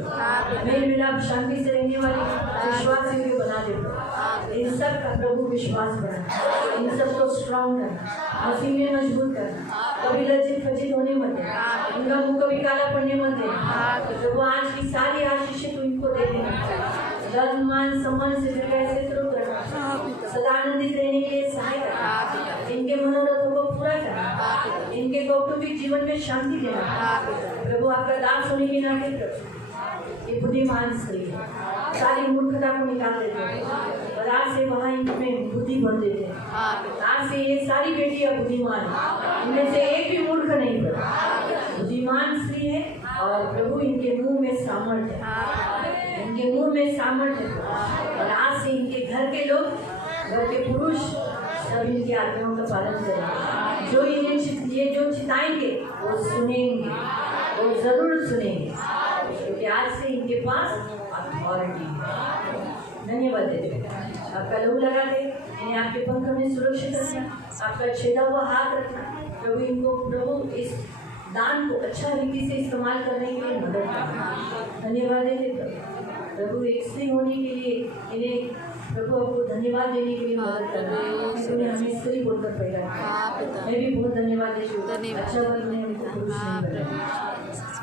मेल मिलाप शांति से रहने वाली विश्वास योग्य बना देते। इन सब का प्रभु विश्वास बढ़ाना, इन सब को स्ट्रॉन्ग करना, मसीह में मजबूत करना, कभी लज्जित फजित होने मत देना, उनका मुंह कभी काला पड़ने मत देना। प्रभु आज की सारी आशीषें तो इनको दे देना। धर्म मान सम्मान से ऐसे शुरू करना, सदा आनंदित रहने के लिए सहाय करना, इनके मनोरथों को पूरा करना, इनके कौटुंबिक जीवन में शांति देना। प्रभु आपका दान सुने की ना ये बुद्धिमान स्त्री है, सारी मूर्खता को निकाल देते हैं और आज से वहाँ इनमें बुद्धि भर देते हैं। आज से ये सारी बेटियां बुद्धिमान है, इनमें से एक भी मूर्ख नहीं बना, बुद्धिमान स्त्री है। और प्रभु इनके मुंह में सामर्थ्य है, इनके मुंह में सामर्थ्य है। और आज से इनके घर के लोग, घर के पुरुष सब इनकी आज्ञाओं का पालन करेंगे। जो इन्हें ये जो चिताएंगे वो सुनेंगे, वो जरूर सुनेंगे, क्योंकि आज से इनके पास अथॉरिटी है। धन्यवाद देते हैं। आपका लहू लगा के इन्हें आपके पंखों में सुरक्षित रखना, आपका छेदा हुआ हाथ रखना। प्रभु इनको, प्रभु इस दान को अच्छा रीति से इस्तेमाल करने के लिए मदद करना। धन्यवाद देते प्रभु, एक स्त्री होने के लिए इन्हें प्रभु आपको धन्यवाद देने के लिए मदद करना। तूने हमें स्त्री बोलकर पैदा, मैं भी बहुत धन्यवाद देती हूँ। अच्छा बल में हमको पुरुष नहीं बनाया।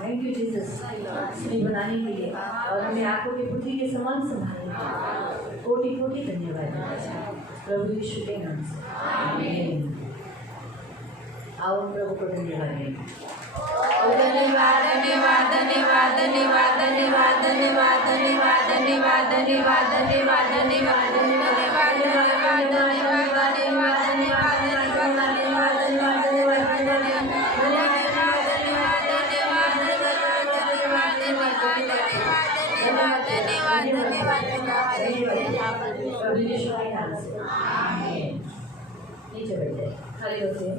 थैंक यू जीसस, स्त्री बनाने के लिए और हमें आंखों की पुत्री के समान संभालने, कोटि कोटि धन्यवाद प्रभु यीशु के नाम से, आमीन। आओ प्रभु को धन्यवाद दें। धन्यवाद धन्यवाद धन्यवाद धन्यवाद धन्यवाद धन्यवाद धन्यवाद धन्यवाद धन्यवाद धन्यवाद धन्यवाद नीचे बैठे खाली होते हैं।